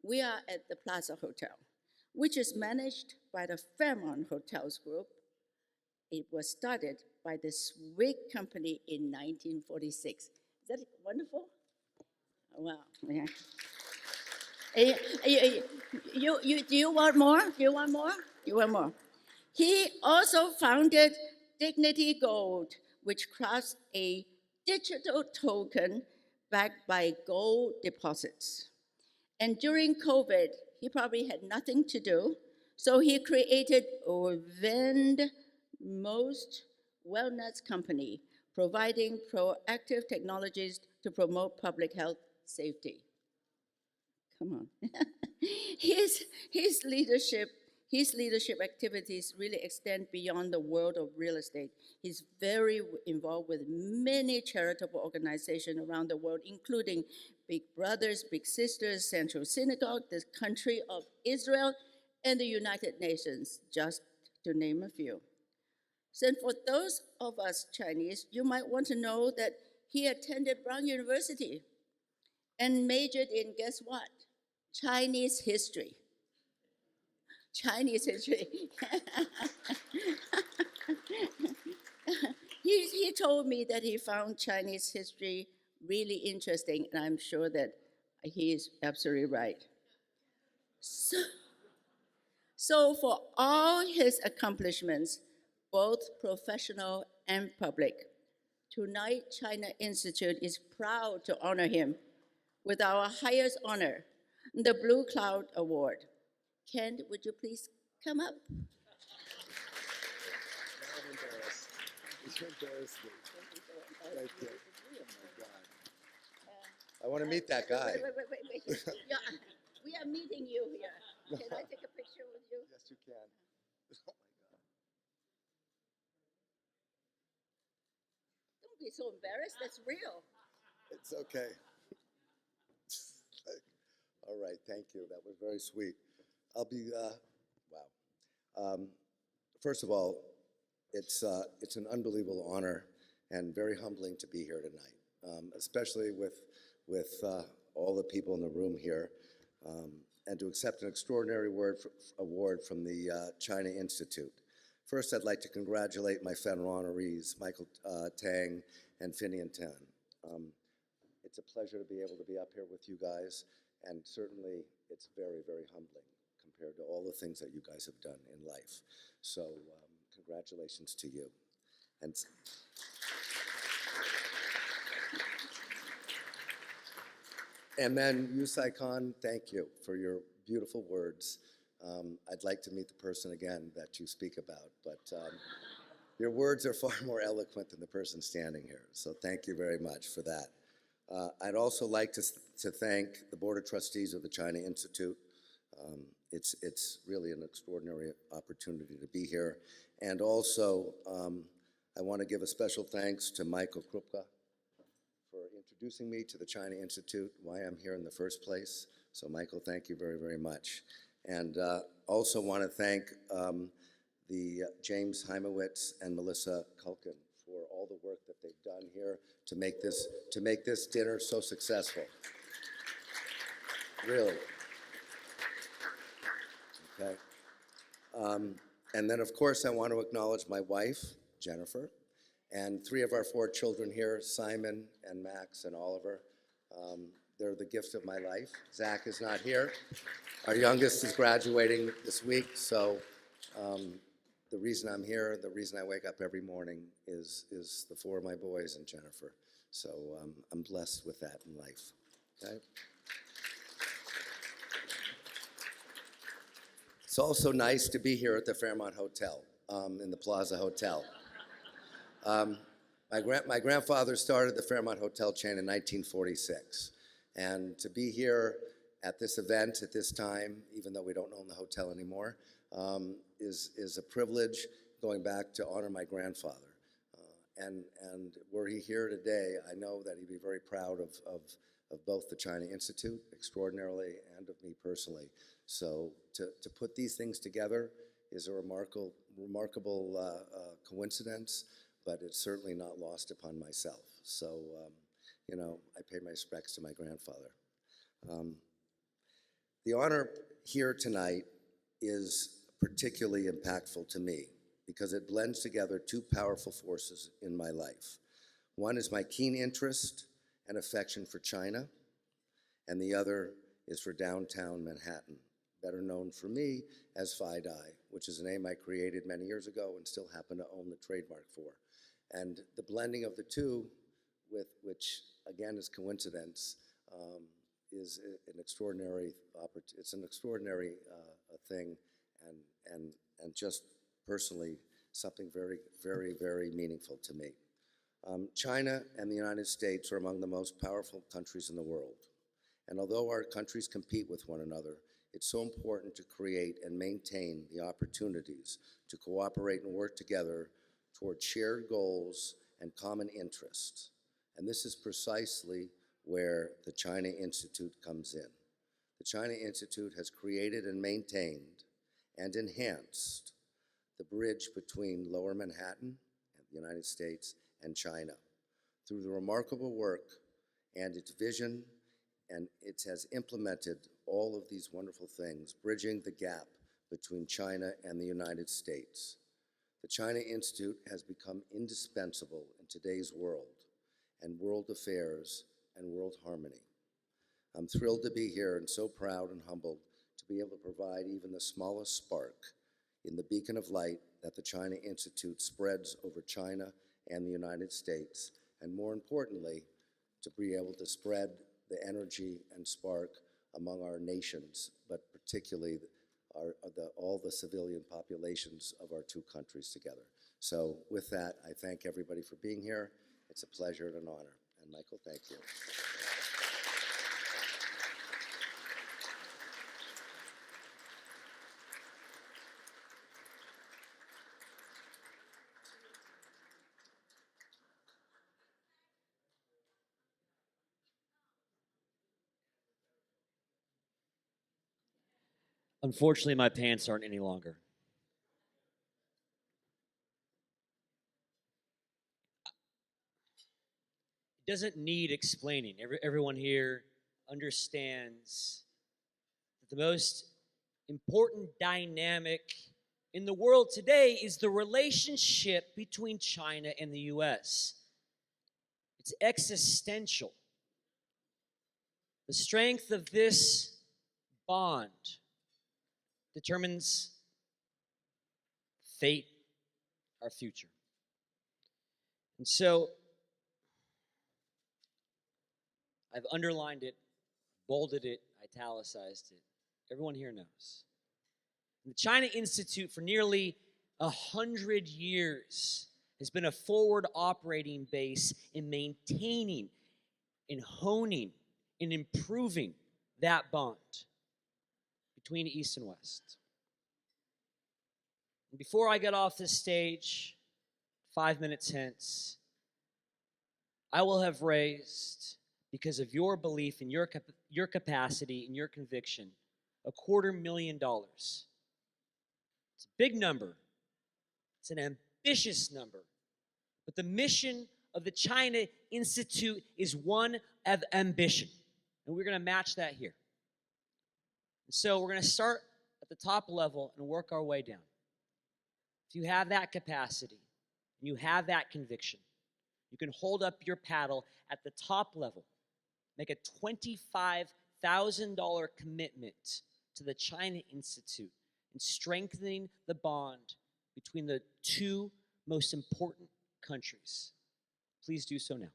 we are at the Plaza Hotel, which is managed by the Fairmont Hotels Group. It was started by the Swig Company in 1946. Is that wonderful? Wow. Yeah. Do you want more? Do you want more? You want more? He also founded Dignity Gold, which crafts a digital token backed by gold deposits. And during COVID, he probably had nothing to do, so he created Vend Most Wellness Company, providing proactive technologies to promote public health safety. Come on. his leadership activities really extend beyond the world of real estate. He's very involved with many charitable organizations around the world, including Big Brothers, Big Sisters, Central Synagogue, the Country of Israel, and the United Nations, just to name a few. So for those of us Chinese, you might want to know that he attended Brown University and majored in, guess what? Chinese history. Chinese history. He told me that he found Chinese history really interesting, and I'm sure that he is absolutely right. So for all his accomplishments, both professional and public, tonight China Institute is proud to honor him with our highest honor, the Blue Cloud Award. Ken, would you please come up? I want to meet that guy. Wait. Yeah, we are meeting you here. Can I take a picture with you? Yes, you can. Don't be so embarrassed. That's real. It's okay. All right, thank you. That was very sweet. I'll be, wow. First of all, it's an unbelievable honor and very humbling to be here tonight, especially with all the people in the room here, and to accept an extraordinary award from the China Institute. First, I'd like to congratulate my federal honorees, Michael Tang and Finian Tan. It's a pleasure to be able to be up here with you guys, and certainly it's very, very humbling compared to all the things that you guys have done in life. So congratulations to you. And then Yusai Khan, thank you for your beautiful words. I'd like to meet the person again that you speak about, but your words are far more eloquent than the person standing here. So thank you very much for that. I'd also like to thank the Board of Trustees of the China Institute. It's really an extraordinary opportunity to be here. And also, I want to give a special thanks to Michael Krupka for introducing me to the China Institute, why I'm here in the first place. So Michael, thank you very, very much. And also want to thank the James Heimowitz and Melissa Culkin for all the work that they've done here to make this dinner so successful. Really. Okay. And then, of course, I want to acknowledge my wife, Jennifer, and 3 of our 4 children here, Simon and Max and Oliver. They're the gift of my life. Zach is not here. Our youngest is graduating this week, so the reason I'm here, the reason I wake up every morning is the 4 of my boys and Jennifer. So I'm blessed with that in life. Okay? It's also nice to be here at the Fairmont Hotel, in the Plaza Hotel. My grandfather started the Fairmont Hotel chain in 1946. And to be here at this event at this time, even though we don't own the hotel anymore, is a privilege going back to honor my grandfather. And were he here today, I know that he'd be very proud of both the China Institute, extraordinarily, and of me personally. So to put these things together is a remarkable coincidence, but it's certainly not lost upon myself. So, you know, I pay my respects to my grandfather. The honor here tonight is particularly impactful to me because it blends together 2 powerful forces in my life. One is my keen interest and affection for China, and the other is for downtown Manhattan, better known for me as FiDi, which is a name I created many years ago and still happen to own the trademark for. And the blending of the two, which again is coincidence, is an extraordinary it's an extraordinary thing, and just personally something very, very, very meaningful to me. China and the United States are among the most powerful countries in the world. And although our countries compete with one another, it's so important to create and maintain the opportunities to cooperate and work together toward shared goals and common interests. And this is precisely where the China Institute comes in. The China Institute has created and maintained and enhanced the bridge between Lower Manhattan, the United States, and China through the remarkable work and its vision, and it has implemented all of these wonderful things, bridging the gap between China and the United States. The China Institute has become indispensable in today's world and world affairs and world harmony. I'm thrilled to be here and so proud and humbled to be able to provide even the smallest spark in the beacon of light that the China Institute spreads over China and the United States, and more importantly, to be able to spread the energy and spark among our nations, but particularly all the civilian populations of our two countries together. So with that, I thank everybody for being here. It's a pleasure and an honor. And Michael, thank you. Unfortunately, my pants aren't any longer. It doesn't need explaining. Everyone here understands that the most important dynamic in the world today is the relationship between China and the US. It's existential. The strength of this bond determines fate, our future. And so I've underlined it, bolded it, italicized it. Everyone here knows. The China Institute for nearly 100 years has been a forward operating base in maintaining, in honing, in improving that bond between East and West. And before I get off this stage, 5 minutes hence, I will have raised, because of your belief in your capacity and your conviction, $250,000. It's a big number. It's an ambitious number. But the mission of the China Institute is one of ambition. And we're going to match that here. And so we're going to start at the top level and work our way down. If you have that capacity, and you have that conviction, you can hold up your paddle at the top level, make a $25,000 commitment to the China Institute in strengthening the bond between the two most important countries. Please do so now.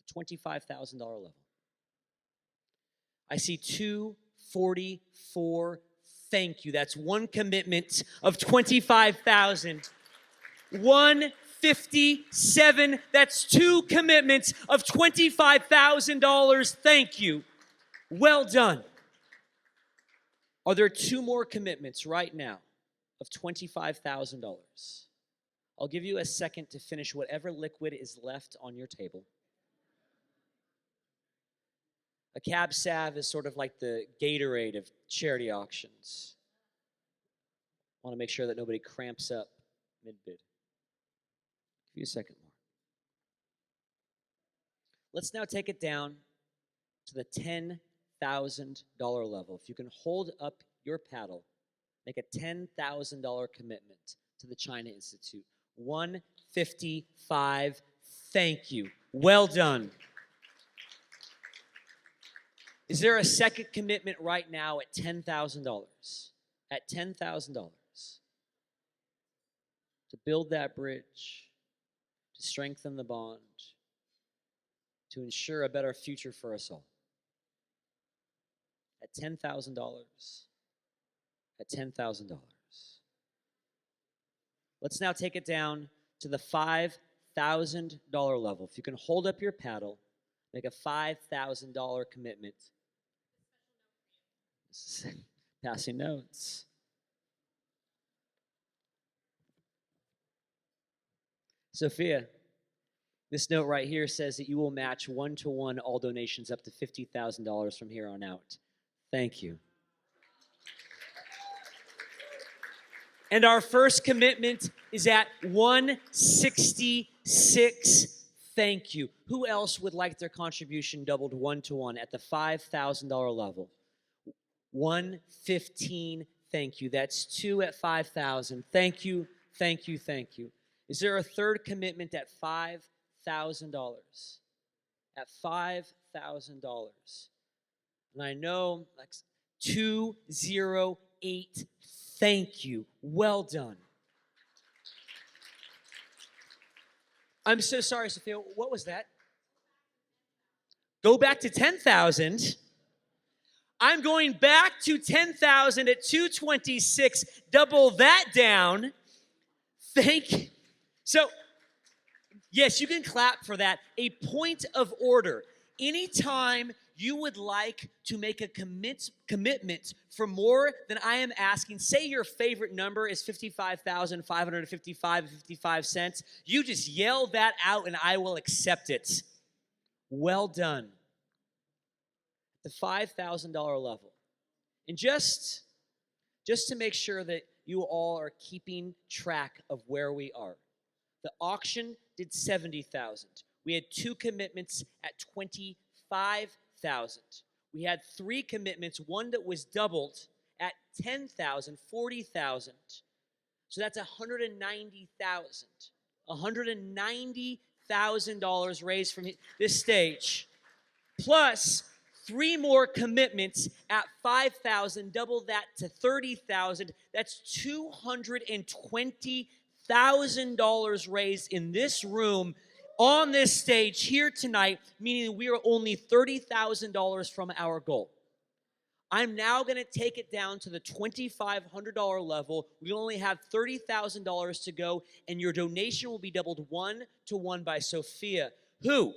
At the $25,000 level. I see 244. Thank you. That's one commitment of $25,000. 157. That's two commitments of $25,000. Thank you. Well done. Are there two more commitments right now of $25,000? I'll give you a second to finish whatever liquid is left on your table. A cab sav is sort of like the Gatorade of charity auctions. I want to make sure that nobody cramps up mid-bid. Give you a second more. Let's now take it down to the $10,000 level. If you can hold up your paddle, make a $10,000 commitment to the China Institute. 155. Thank you. Well done. Is there a second commitment right now at $10,000? At $10,000 to build that bridge, to strengthen the bond, to ensure a better future for us all. At $10,000. At $10,000. Let's now take it down to the $5,000 level. If you can hold up your paddle, make a $5,000 commitment. Passing notes. Sophia, this note right here says that you will match 1-to-1 all donations up to $50,000 from here on out. Thank you. And our first commitment is at $166. Thank you. Who else would like their contribution doubled 1-to-1 at the $5,000 level? 115. Thank you. That's 2 at 5,000. Thank you. Thank you. Thank you. Is there a third commitment at $5,000? At $5,000. And I know like 208. Thank you. Well done. I'm so sorry, Sophia. What was that? Go back to 10,000. I'm going back to 10,000 at 226. Double that down. Thank you. So, yes, you can clap for that. A point of order. Anytime you would like to make a commitment for more than I am asking, say your favorite number is $55,555.55, you just yell that out and I will accept it. Well done. The $5,000 level. And just to make sure that you all are keeping track of where we are. The auction did 70,000. We had 2 commitments at 25,000. We had 3 commitments, one that was doubled at 10,000, 40,000. So that's 190,000. $190,000 raised from this stage. Plus 3 more commitments at 5,000, double that to 30,000. That's $220,000 raised in this room on this stage here tonight, meaning we are only $30,000 from our goal. I'm now going to take it down to the $2,500 level. We only have $30,000 to go, and your donation will be doubled 1-to-1 by Sophia, who,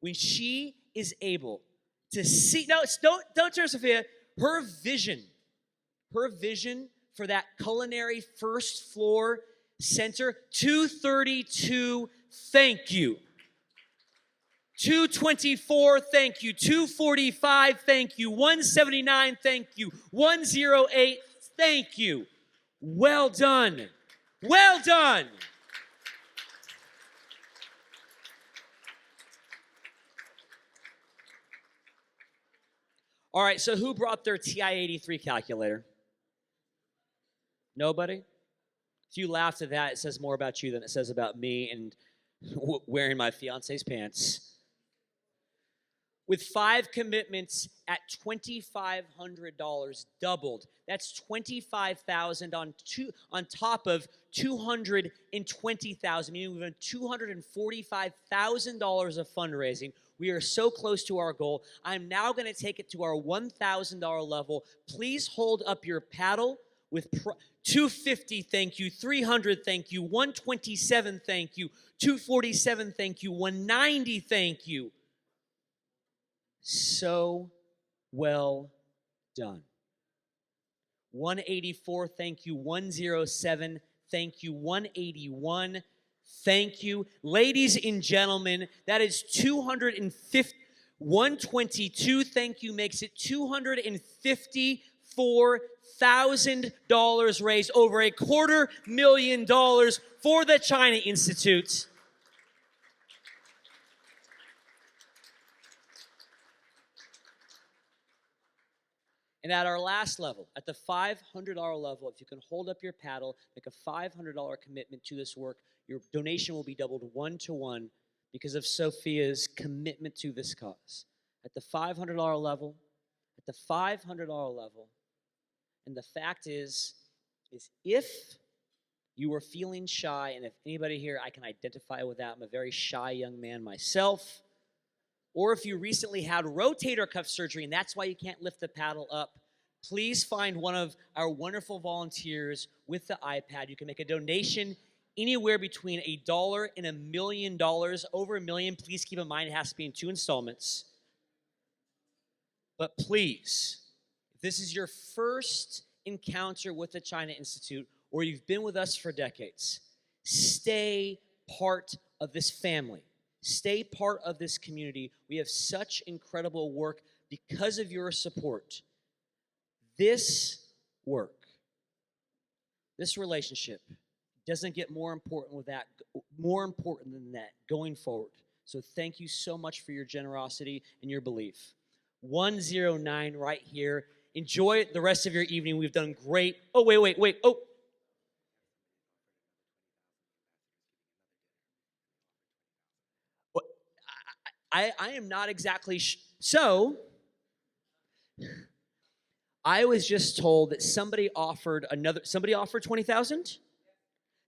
when she is able to see, no, don't turn Sophia, her vision for that culinary first floor center, 232, thank you. 224, thank you. 245, thank you. 179, thank you. 108, thank you. Well done. Well done. All right, so who brought their TI-83 calculator? Nobody? If you laughed at that, it says more about you than it says about me and wearing my fiance's pants. With 5 commitments at $2,500 doubled. That's $25,000 on top of $220,000, meaning we've done $245,000 of fundraising. We are so close to our goal. I'm now going to take it to our $1,000 level. Please hold up your paddle with 250, thank you. 300, thank you. 127, thank you. 247, thank you. 190, thank you. So well done. 184, thank you. 107, thank you. 181, thank you. Ladies and gentlemen, that is 250. 122, thank you, makes it $254,000 raised, over $250,000 for the China Institute. And at our last level, at the $500 level, if you can hold up your paddle, make a $500 commitment to this work, your donation will be doubled 1-to-1 because of Sophia's commitment to this cause. at the $500 level, at the $500 level. And the fact is if you were feeling shy, and if anybody here, I can identify with that, I'm a very shy young man myself, or if you recently had rotator cuff surgery and that's why you can't lift the paddle up, please find one of our wonderful volunteers with the iPad. You can make a donation anywhere between $1 and $1 million. Over $1 million, please keep in mind it has to be in 2 installments. But please, if this is your first encounter with the China Institute, or you've been with us for decades, stay part of this family. Stay part of this community. We have such incredible work because of your support. This work, this relationship doesn't get more important than that going forward. So thank you so much for your generosity and your belief. 109 right here. Enjoy the rest of your evening. We've done great. Oh, wait. Oh. I am not exactly so. I was just told that somebody offered 20,000.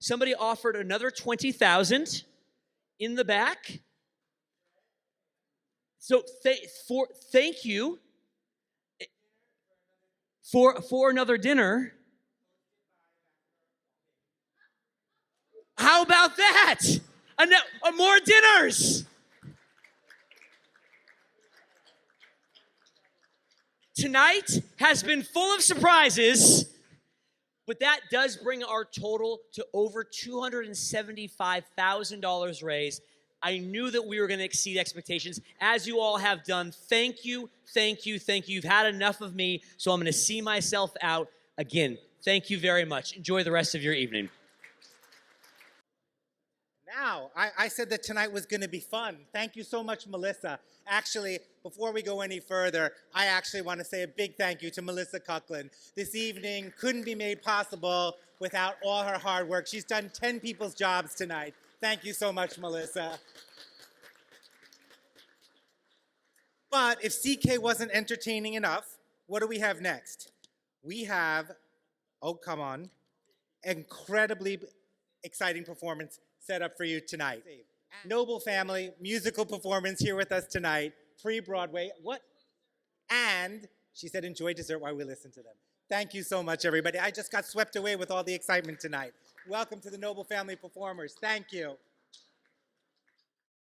Somebody offered another 20,000 in the back. So thank you for another dinner. How about that? More dinners. Tonight has been full of surprises, but that does bring our total to over $275,000 raised. I knew that we were going to exceed expectations, as you all have done. Thank you. You've had enough of me, so I'm going to see myself out. Again, thank you very much. Enjoy the rest of your evening. Now, I said that tonight was going to be fun. Thank you so much, Melissa. Actually, before we go any further, I actually want to say a big thank you to Melissa Coughlin. This evening couldn't be made possible without all her hard work. She's done 10 people's jobs tonight. Thank you so much, Melissa. But if CK wasn't entertaining enough, what do we have next? We have, oh, come on, incredibly exciting performance set up for you tonight. Noble Family, musical performance here with us tonight, pre-Broadway. What? And she said enjoy dessert while we listen to them. Thank you so much, everybody. I just got swept away with all the excitement tonight. Welcome to the Noble Family performers. Thank you.